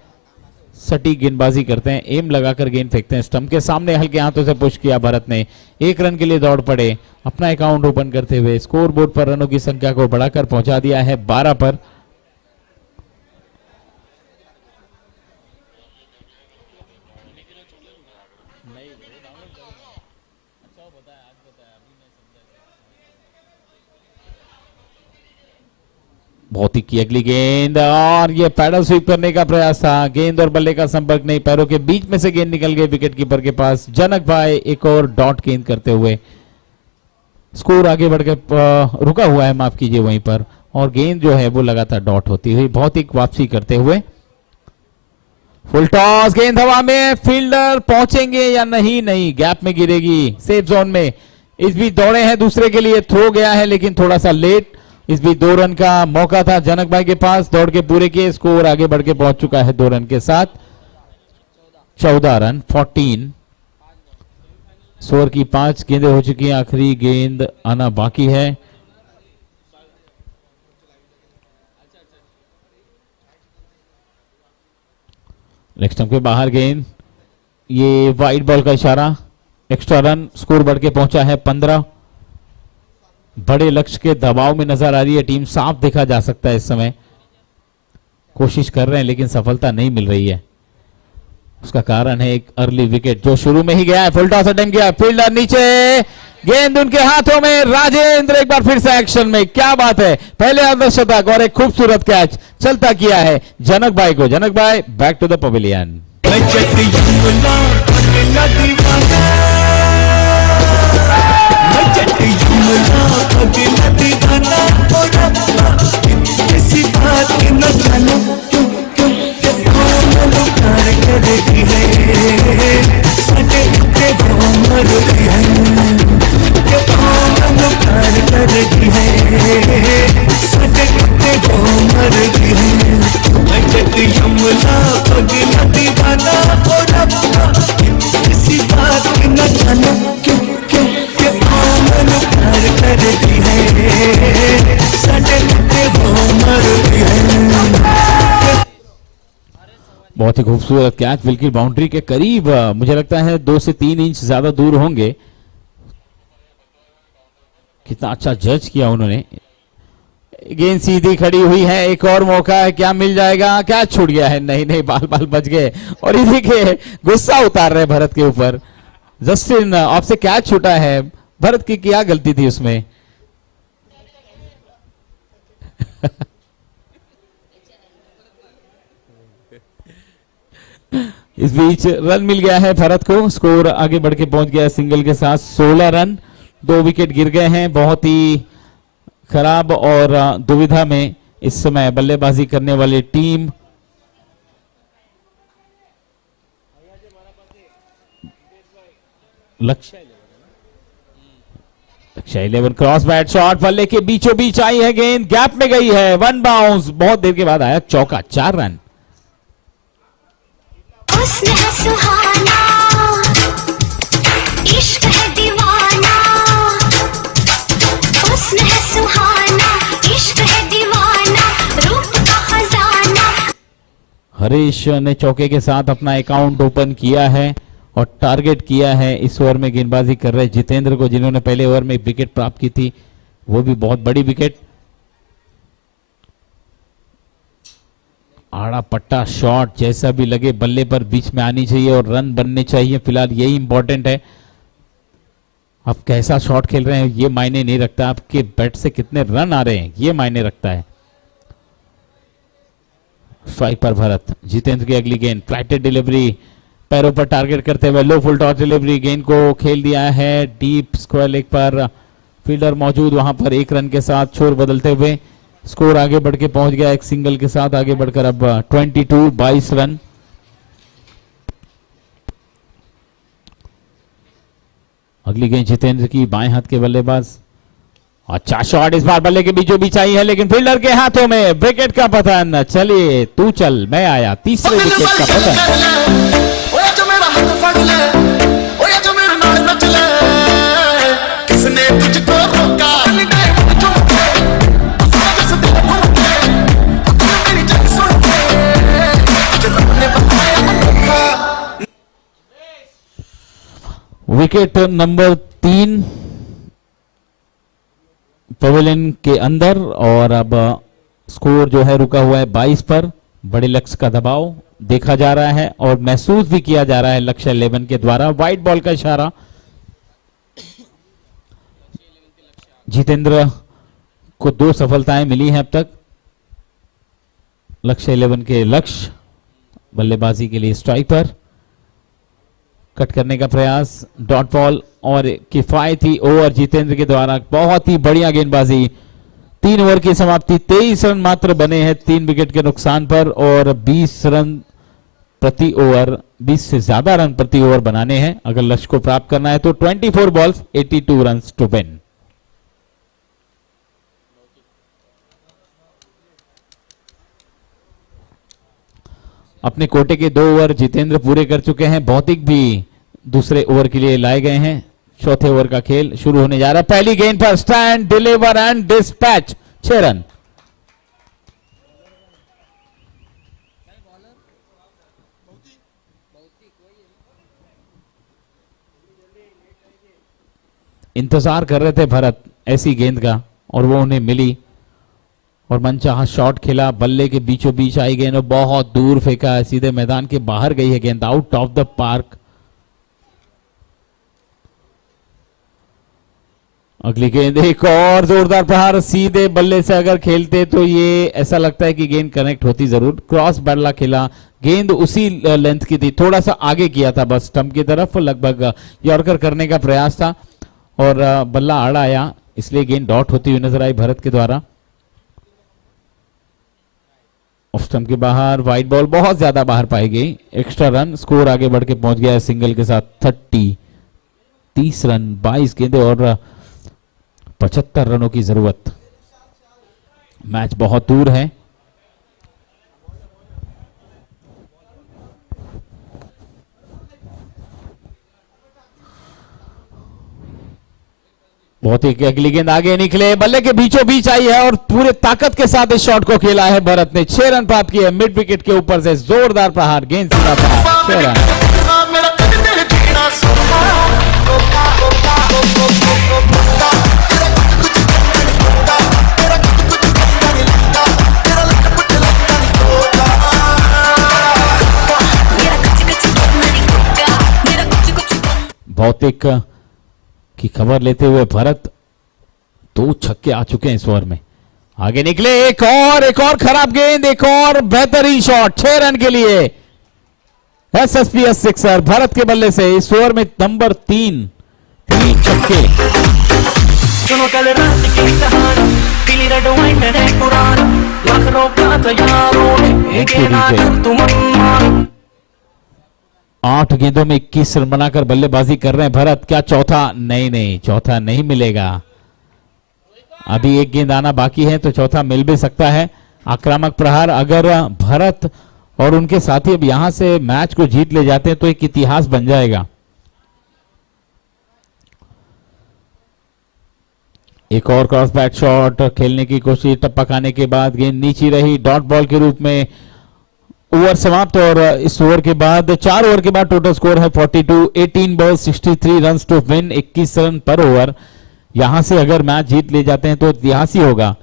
सटीक गेंदबाजी करते हैं, एम लगाकर गेंद फेंकते हैं स्टंप के सामने। हल्के हाथों से पुश किया भरत ने, 1 रन के लिए दौड़ पड़े। अपना अकाउंट ओपन करते हुए स्कोर बोर्ड पर रनों की संख्या को बढ़ाकर पहुंचा दिया है 12 पर। भौतिक की अगली गेंद, और ये पैडल स्वीप करने का प्रयास था, गेंद और बल्ले का संपर्क नहीं, पैरों के बीच में से गेंद निकल गई विकेट कीपर के पास। जनक भाई एक और डॉट गेंद करते हुए स्कोर आगे बढ़ के रुका हुआ है, माफ कीजिए वहीं पर, और गेंद जो है वो लगातार डॉट होती हुई भौतिक वापसी करते हुए। फुल टॉस, गेंद हवा में, फील्डर पहुंचेंगे या नहीं? नहीं, गैप में गिरेगी, सेफ जोन में। इस बीच दौड़े हैं दूसरे के लिए, थ्रो गया है लेकिन थोड़ा सा लेट। इस बीच 2 रन का मौका था जनक भाई के पास, दौड़ के पूरे किए, स्कोर आगे बढ़ के पहुंच चुका है 2 रन के साथ। 14 रन, 14। ओवर की 5 गेंदें हो चुकी हैं, आखिरी गेंद आना बाकी है। लेग स्टंप के बाहर गेंद, ये वाइड बॉल का इशारा, एक्स्ट्रा रन, स्कोर बढ़ के पहुंचा है 15। बड़े लक्ष्य के दबाव में नजर आ रही है टीम, साफ देखा जा सकता है इस समय। कोशिश कर रहे हैं लेकिन सफलता नहीं मिल रही है। उसका कारण है एक अर्ली विकेट जो शुरू में ही गया है। फुल टॉस अटेम्प्ट किया, फील्डर नीचे, गेंद उनके हाथों में। राजेंद्र एक बार फिर से एक्शन में, क्या बात है, पहले अर्धशतक और एक खूबसूरत कैच चलता किया है जनक भाई को। जनक भाई बैक टू द पवेलियन। बहुत ही खूबसूरत कैच, बिल्कुल बाउंड्री के करीब, मुझे लगता है 2 से 3 इंच ज्यादा दूर होंगे। कितना अच्छा जज किया उन्होंने। गेंद सीधी खड़ी हुई है, एक और मौका है, क्या मिल जाएगा? क्या छूट गया है? नहीं नहीं, बाल बाल बच गए। और ये देखिए गुस्सा उतार रहे भरत के ऊपर। जस्टिन आपसे क्या छूटा है? भरत की क्या गलती थी उसमें? इस बीच रन मिल गया है भरत को, स्कोर आगे बढ़ के पहुंच गया सिंगल के साथ 16 रन। 2 विकेट गिर गए हैं। बहुत ही खराब और दुविधा में इस समय बल्लेबाजी करने वाली टीम। लक्ष्य 11 क्रॉस बैट शॉट, बल्ले के बीचों बीच आई है गेंद, गैप में गई है, 1 बाउंस। बहुत देर के बाद आया चौका, 4 रन। हुस्न है सुहाना, इश्क है दीवाना, हुस्न है सुहाना, इश्क है दीवाना, रूप का खजाना। हरीश ने चौके के साथ अपना अकाउंट ओपन किया है और टारगेट किया है इस ओवर में गेंदबाजी कर रहे जितेंद्र को, जिन्होंने पहले ओवर में विकेट प्राप्त की थी, वो भी बहुत बड़ी विकेट। आड़ा पट्टा शॉट जैसा भी लगे बल्ले पर बीच में आनी चाहिए और रन बनने चाहिए, फिलहाल यही इंपॉर्टेंट है। आप कैसा शॉट खेल रहे हैं ये मायने नहीं रखता, आपके बैट से कितने रन आ रहे हैं ये मायने रखता है। स्ट्राइक पर भरत, जितेंद्र की अगली गेंद, फ्लाइटेड डिलीवरी, पैरों पर टारगेट करते हुए लो फुल टॉस डिलीवरी, गेंद को खेल दिया है डीप स्क्वायर लेग पर। फील्डर मौजूद वहां पर, 1 रन के साथ छोर बदलते हुए स्कोर आगे बढ़ के पहुंच गया एक सिंगल के साथ, आगे बढ़कर अब 22 रन। अगली गेंद जितेंद्र की, बाएं हाथ के बल्लेबाज, अच्छा शॉट इस बार बल्ले के बीचों बीच आई है लेकिन फील्डर के हाथों में, विकेट का पतन। चलिए तू चल मैं आया, तीसरे विकेट का पतन। विकेट नंबर 3 पवेलियन के अंदर और अब स्कोर जो है रुका हुआ है 22 पर। बड़े लक्ष्य का दबाव देखा जा रहा है और महसूस भी किया जा रहा है लक्ष्य 11 के द्वारा। वाइट बॉल का इशारा। जितेंद्र को 2 सफलताएं मिली हैं अब तक। लक्ष्य 11 के लक्ष्य बल्लेबाजी के लिए स्ट्राइक पर, कट करने का प्रयास, डॉट बॉल और किफायती ओवर जितेंद्र के द्वारा। बहुत ही बढ़िया गेंदबाजी। 3 ओवर की समाप्ति, 23 रन मात्र बने हैं 3 विकेट के नुकसान पर और 20 रन प्रति ओवर, 20 से ज्यादा रन प्रति ओवर बनाने हैं अगर लक्ष्य को प्राप्त करना है तो। 24 बॉल्स 82 रन टू विन। अपने कोटे के 2 ओवर जितेंद्र पूरे कर चुके हैं। भौतिक भी दूसरे ओवर के लिए लाए गए हैं। चौथे ओवर का खेल शुरू होने जा रहा है। पहली गेंद पर stand, deliver and dispatch, 6 run. इंतजार कर रहे थे भरत ऐसी गेंद का और वो उन्हें मिली और मनचाहा शॉट खेला, बल्ले के बीचों बीच आई गेंद और बहुत दूर फेंका है, सीधे मैदान के बाहर गई है गेंद, आउट ऑफ द पार्क। अगली गेंद, एक और जोरदार प्रहार, सीधे बल्ले से अगर खेलते तो ये ऐसा लगता है कि गेंद कनेक्ट होती जरूर। क्रॉस बल्ला खेला, गेंद उसी लेंथ की थी, थोड़ा सा आगे किया था बस स्टंप की तरफ, लगभग यॉर्कर करने का प्रयास था और बल्ला आड़ा आया, इसलिए गेंद डॉट होती हुई नजर आई भरत के द्वारा। ऑफ स्टंप के बाहर, वाइड बॉल बहुत ज्यादा बाहर पाई गई, एक्स्ट्रा रन, स्कोर आगे बढ़ के पहुंच गया है सिंगल के साथ 30 रन, 22 गेंदे और 75 रनों की जरूरत। मैच बहुत दूर है। बहुत ही अगली गेंद आगे निकले, बल्ले के बीचों बीच आई है और पूरे ताकत के साथ इस शॉट को खेला है भरत ने, 6 रन प्राप्त किए मिड विकेट के ऊपर से, जोरदार प्रहार, गेंद सीधा प्रहार, 6 रन। भौतिक की खबर लेते हुए भरत 2 छक्के आ चुके हैं इस ओवर में, आगे निकले, एक और खराब गेंद, एक और बेहतरीन शॉट, 6 रन के लिए एसएसपीएस सिक्सर भरत के बल्ले से इस ओवर में नंबर 3 छक्के। सुनो कल रात की कहानी, पीली रेड वाइन है पुराना, लाख रोका तो यारों एक ना कर तुम मान। 8 गेंदों में 21 रन बनाकर बल्लेबाजी कर रहे हैं भरत, क्या चौथा? नहीं, चौथा नहीं मिलेगा, अभी एक गेंद आना बाकी है तो चौथा मिल भी सकता है। आक्रामक प्रहार, अगर भरत और उनके साथी अब यहां से मैच को जीत ले जाते हैं तो एक इतिहास बन जाएगा। एक और क्रॉस बैट शॉट खेलने की कोशिश, टप्पा खाने के बाद गेंद नीची रही, डॉट बॉल के रूप में ओवर समाप्त। और इस ओवर के बाद 4 ओवर के बाद टोटल स्कोर है 42, 18 ball 63 run to win, 21 run per over. यहां से अगर मैच जीत ले जाते हैं तो इतिहास ही होगा।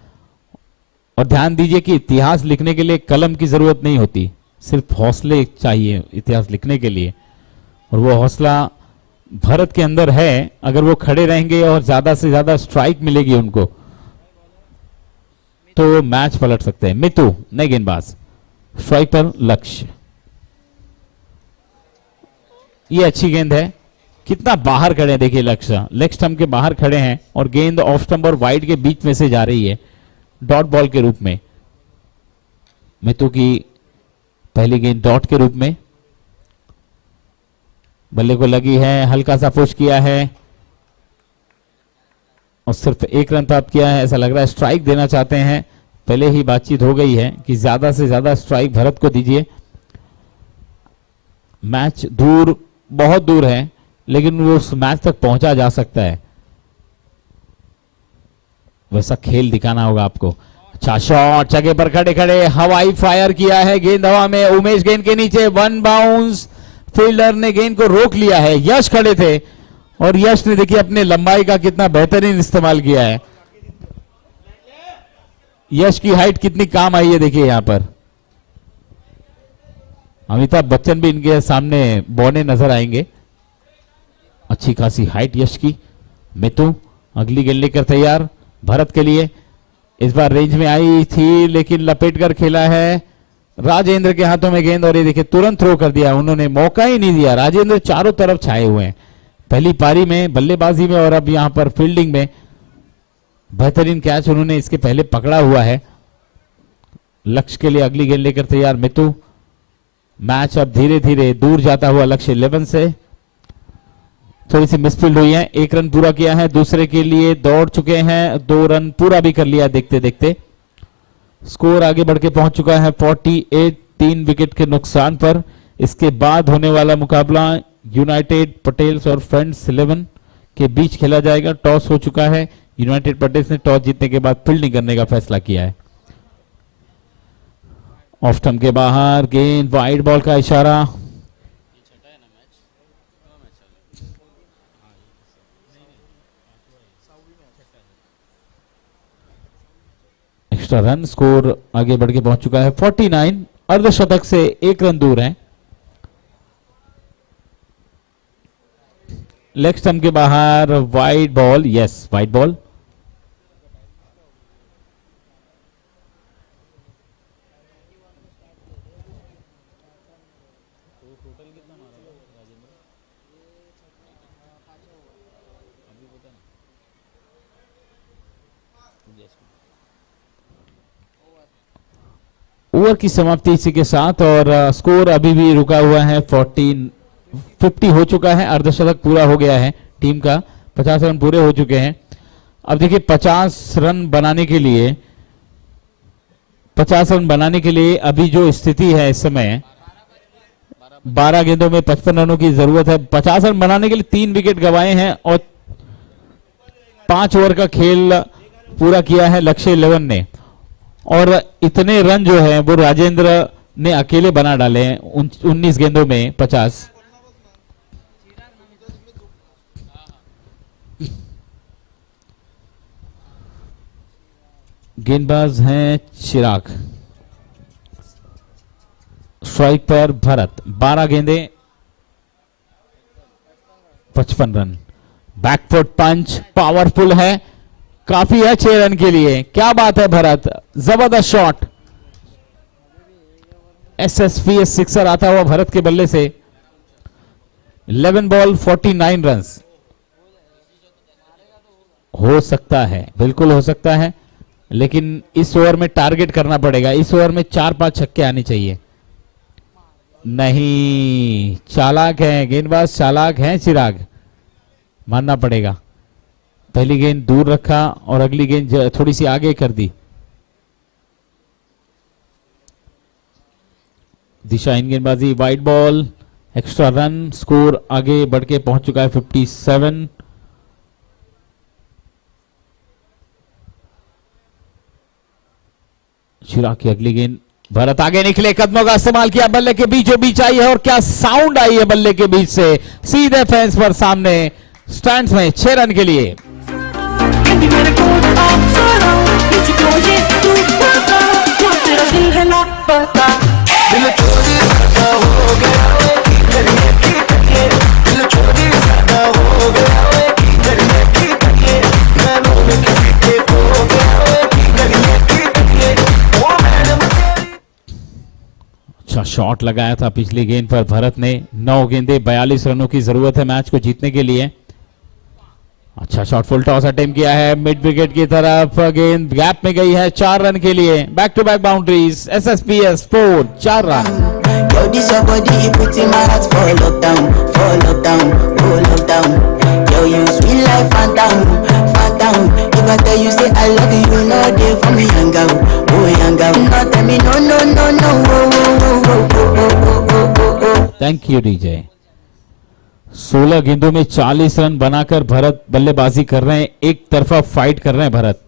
और ध्यान दीजिए कि इतिहास लिखने के लिए कलम की जरूरत नहीं होती, सिर्फ हौसले चाहिए इतिहास लिखने के लिए, और वो हौसला भरत के अंदर है। अगर वो खड़े रहेंगे और ज्यादा से ज्यादा स्ट्राइक मिलेगी उनको तो मैच पलट सकते हैं। मितू नए गेंदबाज, स्ट्राइक पर लक्ष्य, ये अच्छी गेंद है, कितना बाहर खड़े हैं देखिए लक्ष्य, लेग स्टंप के बाहर खड़े हैं और गेंद ऑफ स्टंप और वाइड के बीच में से जा रही है डॉट बॉल के रूप में। मितू की पहली गेंद डॉट के रूप में, बल्ले को लगी है, हल्का सा पुश किया है और सिर्फ 1 रन प्राप्त किया है। ऐसा लग रहा है स्ट्राइक देना चाहते हैं, पहले ही बातचीत हो गई है कि ज्यादा से ज्यादा स्ट्राइक भरत को दीजिए। मैच दूर, बहुत दूर है, लेकिन वो उस मैच तक पहुंचा जा सकता है, वैसा खेल दिखाना होगा आपको। अच्छा शॉट, जगह पर खड़े खड़े हवाई फायर किया है, गेंद हवा में, उमेश गेंद के नीचे, 1 बाउंस, फील्डर ने गेंद को रोक लिया है। यश खड़े थे और यश ने देखिए अपने लंबाई का कितना बेहतरीन इस्तेमाल किया है। यश की हाइट कितनी काम आई है देखिए यहां पर, अमिताभ बच्चन भी इनके सामने बौने नजर आएंगे। अच्छी खासी हाइट यश की। मितू अगली गेंद लेकर तैयार भरत के लिए, इस बार रेंज में आई थी लेकिन लपेट कर खेला है, राजेंद्र के हाथों में गेंद और ये देखिए तुरंत थ्रो कर दिया, उन्होंने मौका ही नहीं दिया। राजेंद्र चारों तरफ छाए हुए हैं, पहली पारी में, बल्लेबाजी में और अब यहां पर फील्डिंग में। बेहतरीन कैच उन्होंने इसके पहले पकड़ा हुआ है। लक्ष्य के लिए अगली गेंद लेकर तैयार मितू। मैच अब धीरे धीरे दूर जाता हुआ लक्ष्य 11 से, थोड़ी सी मिसफील्ड हुई है, 1 रन पूरा किया है, दूसरे के लिए दौड़ चुके हैं, 2 रन पूरा भी कर लिया देखते देखते। स्कोर आगे बढ़ के पहुंच चुका है 48, 3 विकेट के नुकसान पर। इसके बाद होने वाला मुकाबला यूनाइटेड पटेल्स और फ्रेंड्स 11 के बीच खेला जाएगा। टॉस हो चुका है, यूनाइटेड पटेल्स ने टॉस जीतने के बाद फील्डिंग करने का फैसला किया है। ऑफ स्टंप के बाहर गेंद, वाइड बॉल का इशारा, एक्स्ट्रा एक्स्ट्रा रन, स्कोर आगे बढ़ के पहुंच चुका है 49, अर्धशतक से 1 रन दूर है। लेग स्टंप के बाहर wide ball, yes wide ball. Over की समाप्ति इसी के साथ और स्कोर अभी भी रुका हुआ है 50 हो चुका है, अर्धशतक पूरा हो गया है टीम का, 50 रन पूरे हो चुके हैं। अब देखिए 50 रन बनाने के लिए अभी जो स्थिति है इस समय 12 गेंदों में 55 रनों की जरूरत है। 50 रन बनाने के लिए 3 विकेट गंवाए हैं और 5 ओवर का खेल पूरा किया है लक्ष्य 11 ने, और इतने रन जो है वो राजेंद्र ने अकेले बना डाले हैं 19 गेंदों में 50। गेंदबाज हैं चिराग, स्ट्राइक पर भरत, 12 गेंदे 55 रन। बैकफुट पंच पावरफुल है, काफी है 6 रन के लिए। क्या बात है भरत, जबरदस्त शॉट, एसएसपीएस सिक्सर आता हुआ भरत के बल्ले से। 11 बॉल 49 रन। हो सकता है, बिल्कुल हो सकता है, लेकिन इस ओवर में टारगेट करना पड़ेगा। इस ओवर में 4-5 छक्के आने चाहिए। नहीं, चालाक है गेंदबाज, चालाक है चिराग, मानना पड़ेगा। पहली गेंद दूर रखा और अगली गेंद थोड़ी सी आगे कर दी। दिशा इन गेंदबाजी, wide ball, extra run, score आगे बढ़ के पहुंच चुका है 57। चिराग की अगली गेंद, भरत आगे निकले, कदमों का इस्तेमाल किया, बल्ले के बीचों बीच आई है और क्या साउंड आई है बल्ले के बीच से, सीधे फेंस पर सामने स्टैंड्स में 6 रन के लिए। कहती मेरे कोल आ जरा, मुझको ये तू बता, क्या तेरा दिल है लापता। दिल चोरी सा हो गया है, करने की तके, दिल चोरी सा हो गया है, करने की तके, मैनों में किसी के खो गया है, करने की तके, ओ मैडम तेरी। अच्छा शॉट लगाया था पिछली गेंद पर भरत ने। 9 गेंदे 42 रनों की जरूरत है मैच को जीतने के लिए। अच्छा शॉट, फुल टॉस अटेम्प्ट किया है मिड विकेट की तरफ, गेंद गैप में गई है 4 रन के लिए। बैक टू बैक बाउंड्रीज, एसएसपीएस sport 4 run. Yo, this your body, you put in my heart for lockdown, oh lockdown. Yo, you sweet life, phantom, phantom. If I tell you say I love you, you know they for me young girl, oh young girl. No tell me no, no, no, no, oh, oh, oh, oh, oh, oh, oh, oh. Thank you DJ. 16 गेंदों में 40 run बनाकर भरत बल्लेबाजी कर रहे हैं, एक तरफा fight कर रहे हैं भरत।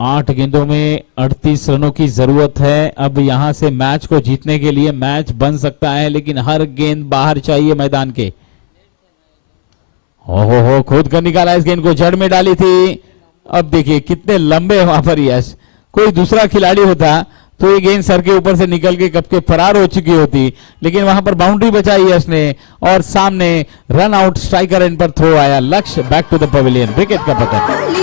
8 गेंदों में 38 रनों की जरूरत है। अब यहां से मैच को जीतने के लिए मैच बन सकता है, लेकिन हर गेंद बाहर चाहिए मैदान के। हो खोद कर निकाला इस गेंद को, जड़ में डाली थी। अब देखिए कितने लंबे वहां पर यश, कोई दूसरा खिलाड़ी होता तो ये गेंद सर के ऊपर से निकल के कब के फरार हो चुकी होती, लेकिन वहां पर बाउंड्री बचाई यश ने और सामने रन आउट, स्ट्राइकर इन पर थ्रो आया। Lakshya back to the pavilion, wicket का पतन।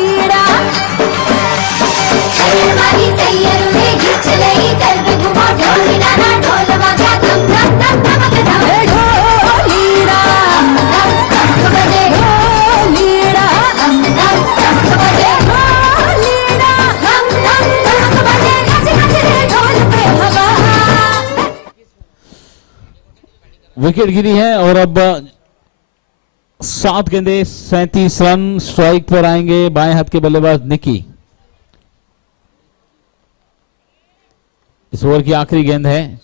विकेट गिरी है और अब 7 गेंदे 37 रन। स्ट्राइक पर आएंगे बाएं हाथ के बल्लेबाज निकी। इस ओवर की आखिरी गेंद है।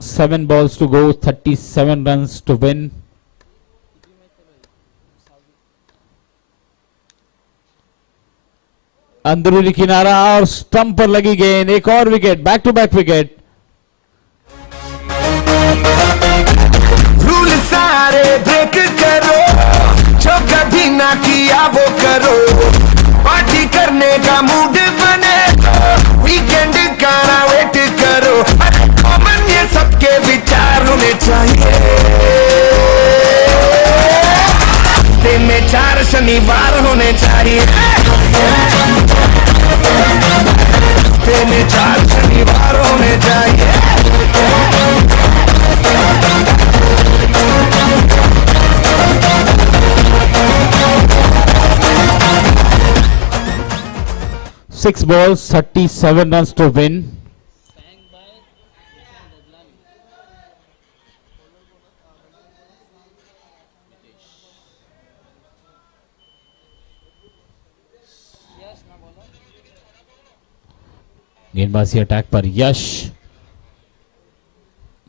7 balls to go, 37 runs to win. अंदरूनी किनारा और स्टंप पर लगी गेंद, एक और wicket, back to back wicket. Rule सारे ब्रेक करो, जो कभी ना किया वो करो, पार्टी करने का मूड बने, वीकेंड का ना वेट करो, कॉमन ये सबके विचार होने चाहिए। हफ्ते में 4 शनिवार होने चाहिए, हफ्ते में 4 शनिवार होने चाहिए। Six balls, 37 runs to win. गेंदबाजी अटैक पर यश।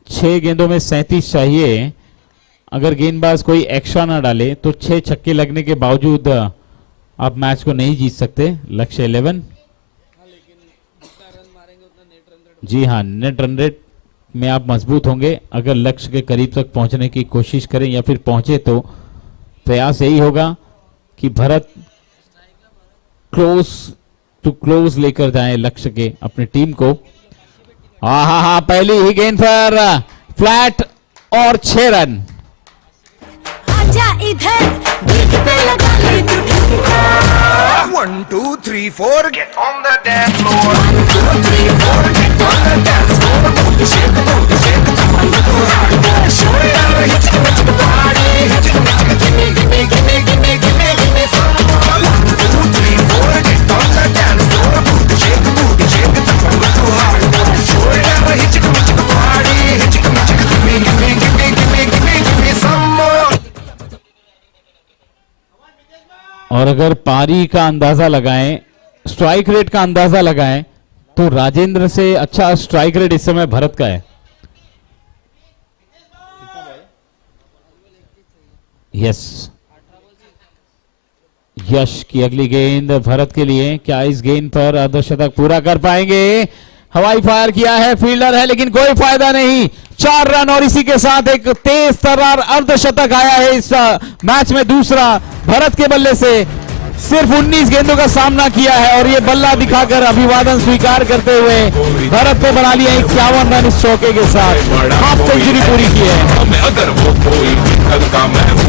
6 गेंदों में 37 चाहिए। अगर गेंदबाज कोई एक्स्ट्रा ना डाले तो 6 छक्के लगने के बावजूद आप मैच को नहीं जीत सकते। लक्ष्य 11। जी हाँ, नेट रन रेट में आप मजबूत होंगे अगर लक्ष्य के करीब तक पहुंचने की कोशिश करें, या फिर पहुंचे तो प्रयास यही होगा कि भरत क्लोज टू क्लोज लेकर जाएं लक्ष्य के अपनी टीम को। हा, पहली ही गेंद पर फ्लैट और 6 रन। आजा इधर बीच पे लगा ले तू ठुमका। 1 2 3 4 get on the dance floor, 1 2 3 4 get on the dance floor, booty shake, come on do hardcore, show it out, hit the party, hit the give me some more. 1 2 3 4 get on the dance floor, booty shake, come on do hardcore, show it out, hit the party, hit the give me some more. और अगर पारी का अंदाजा लगाएं, strike rate का अंदाजा लगाएं, तो राजेंद्र से अच्छा स्ट्राइक रेट इस समय भरत का है। यस, यश की अगली गेंद भरत के लिए। क्या इस गेंद पर अर्धशतक पूरा कर पाएंगे? हवाई फायर किया है, फील्डर है लेकिन कोई फायदा नहीं। 4 रन और इसी के साथ एक तेज तर्रार अर्धशतक आया है इस मैच में, दूसरा भरत के बल्ले से। सिर्फ 19 गेंदों का सामना किया है और ये बल्ला दिखाकर अभिवादन स्वीकार करते हुए भरत ने बना लिया 51 रन इस चौके के साथ। हाफ सेंचुरी पूरी की है। अगर वो कोई का मैं हूं,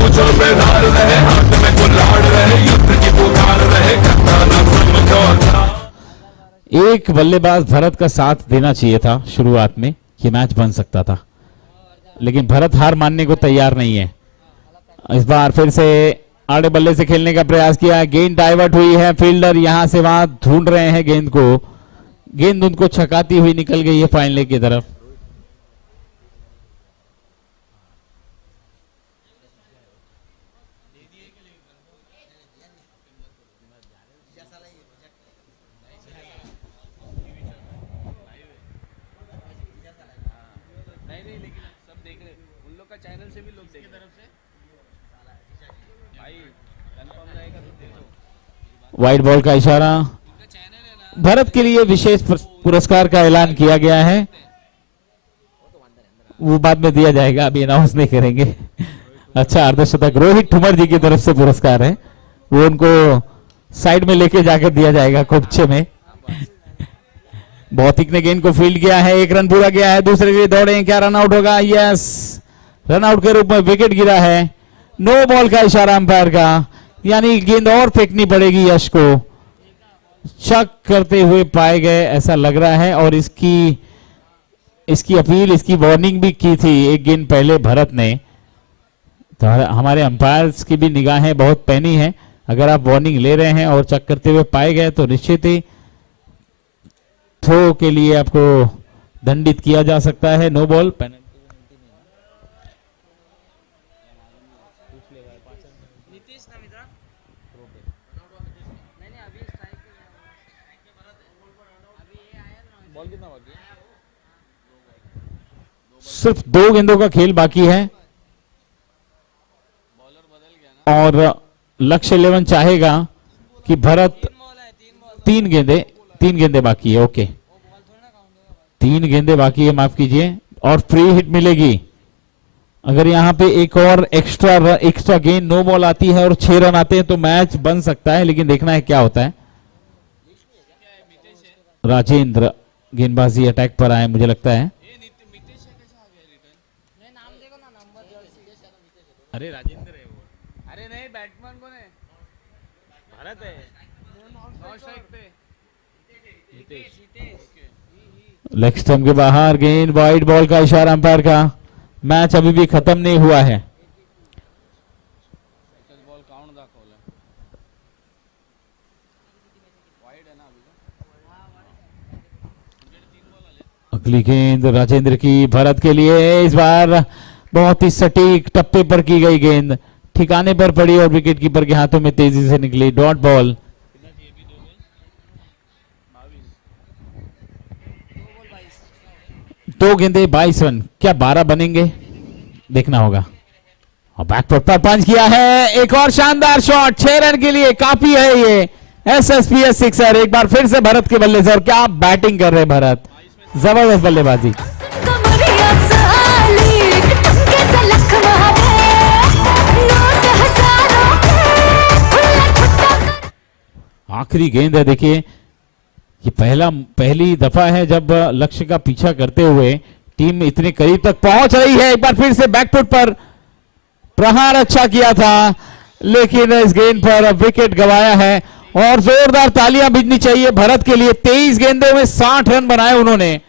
मुझो में धार रहे, हाथ में कुल्हाड़ रहे, युद्ध की पुकार रहे, करता ना समझौता। एक बल्लेबाज भरत का साथ देना चाहिए था शुरुआत में, ये मैच बन सकता था, लेकिन भरत हार मानने को तैयार नहीं है। इस बार फिर से आड़े बल्ले से खेलने का प्रयास किया, गेंद डाइवर्ट हुई है, फील्डर यहां से वहां ढूंढ रहे हैं गेंद को, गेंद उनको छकाती हुई निकल गई है फाइनल की तरफ। वाइट बॉल का इशारा। भरत के लिए विशेष पुरस्कार का ऐलान किया गया है, वो बाद में दिया जाएगा, अभी अनाउंस नहीं करेंगे। अच्छा अर्धशतक रोहित ठुमर जी की तरफ से पुरस्कार है, वो उनको साइड में लेके जाकर दिया जाएगा खोपचे में। भौतिक ने गेंद को फील्ड किया है, 1 रन पूरा किया है, दूसरे के लिए दौड़े, क्या रन आउट होगा? यस, रन आउट के रूप में विकेट गिरा है। नो बॉल का इशारा अंपायर का, यानी गेंद और फेंकनी पड़ेगी यश को। चक करते हुए पाए गए ऐसा लग रहा है, और इसकी अपील, इसकी वार्निंग भी की थी एक गेंद पहले भरत ने। तो हमारे अंपायर्स की भी निगाहें बहुत पैनी है, अगर आप वार्निंग ले रहे हैं और चक करते हुए पाए गए तो निश्चित ही थ्रो के लिए आपको दंडित किया जा सकता है। No ball, penalty. सिर्फ 2 गेंदों का खेल बाकी है और लक्ष्य 11 चाहेगा कि भरत 3 गेंदें बाकी है। ओके, 3 गेंदें बाकी है, माफ कीजिए, और फ्री हिट मिलेगी। अगर यहाँ पे एक और एक्स्ट्रा गेंद नो बॉल आती है और 6 रन आते हैं तो मैच बन सकता है, लेकिन देखना है क्या होता है। राजेंद्र गेंदबाजी अटैक पर आए मुझे लगता है। अरे राजेंद्र है वो। अरे नहीं, बैट्समैन कौन है? भारत है। नॉन स्ट्राइक पे लेग स्टंप के बाहर गेंद, वाइड बॉल का इशारा अंपायर का। मैच अभी भी खत्म नहीं हुआ है। बॉल काउंट दाखवलं वाइड है ना अभी। अगली गेंद राजेंद्र की भरत के लिए। इस बार बहुत ही सटीक टप्पे पर की गई गेंद ठिकाने पर पड़ी और विकेट कीपर के हाथों में तेजी से निकली। Dot ball. 2 गेंदे 22 रन, क्या 12 बनेंगे? देखना होगा। और बैकफुट पर पंच किया है, एक और शानदार शॉट 6 रन के लिए काफी है ये। SSPS sixer. एक बार फिर से भरत के बल्ले से, और क्या बैटिंग कर रहे भरत, जबरदस्त बल्लेबाजी। कमरिया साली टमके झलक मारे नोट हजारों के आखिरी गेंद है। देखिए ये पहली दफा है जब लक्ष्य का पीछा करते हुए टीम इतने करीब तक पहुंच रही है। एक बार फिर से बैकफुट पर प्रहार अच्छा किया था, लेकिन इस गेंद पर विकेट गंवाया है। और जोरदार तालियां बजनी चाहिए भरत के लिए। 23 गेंदों में 60 रन बनाए उन्होंने।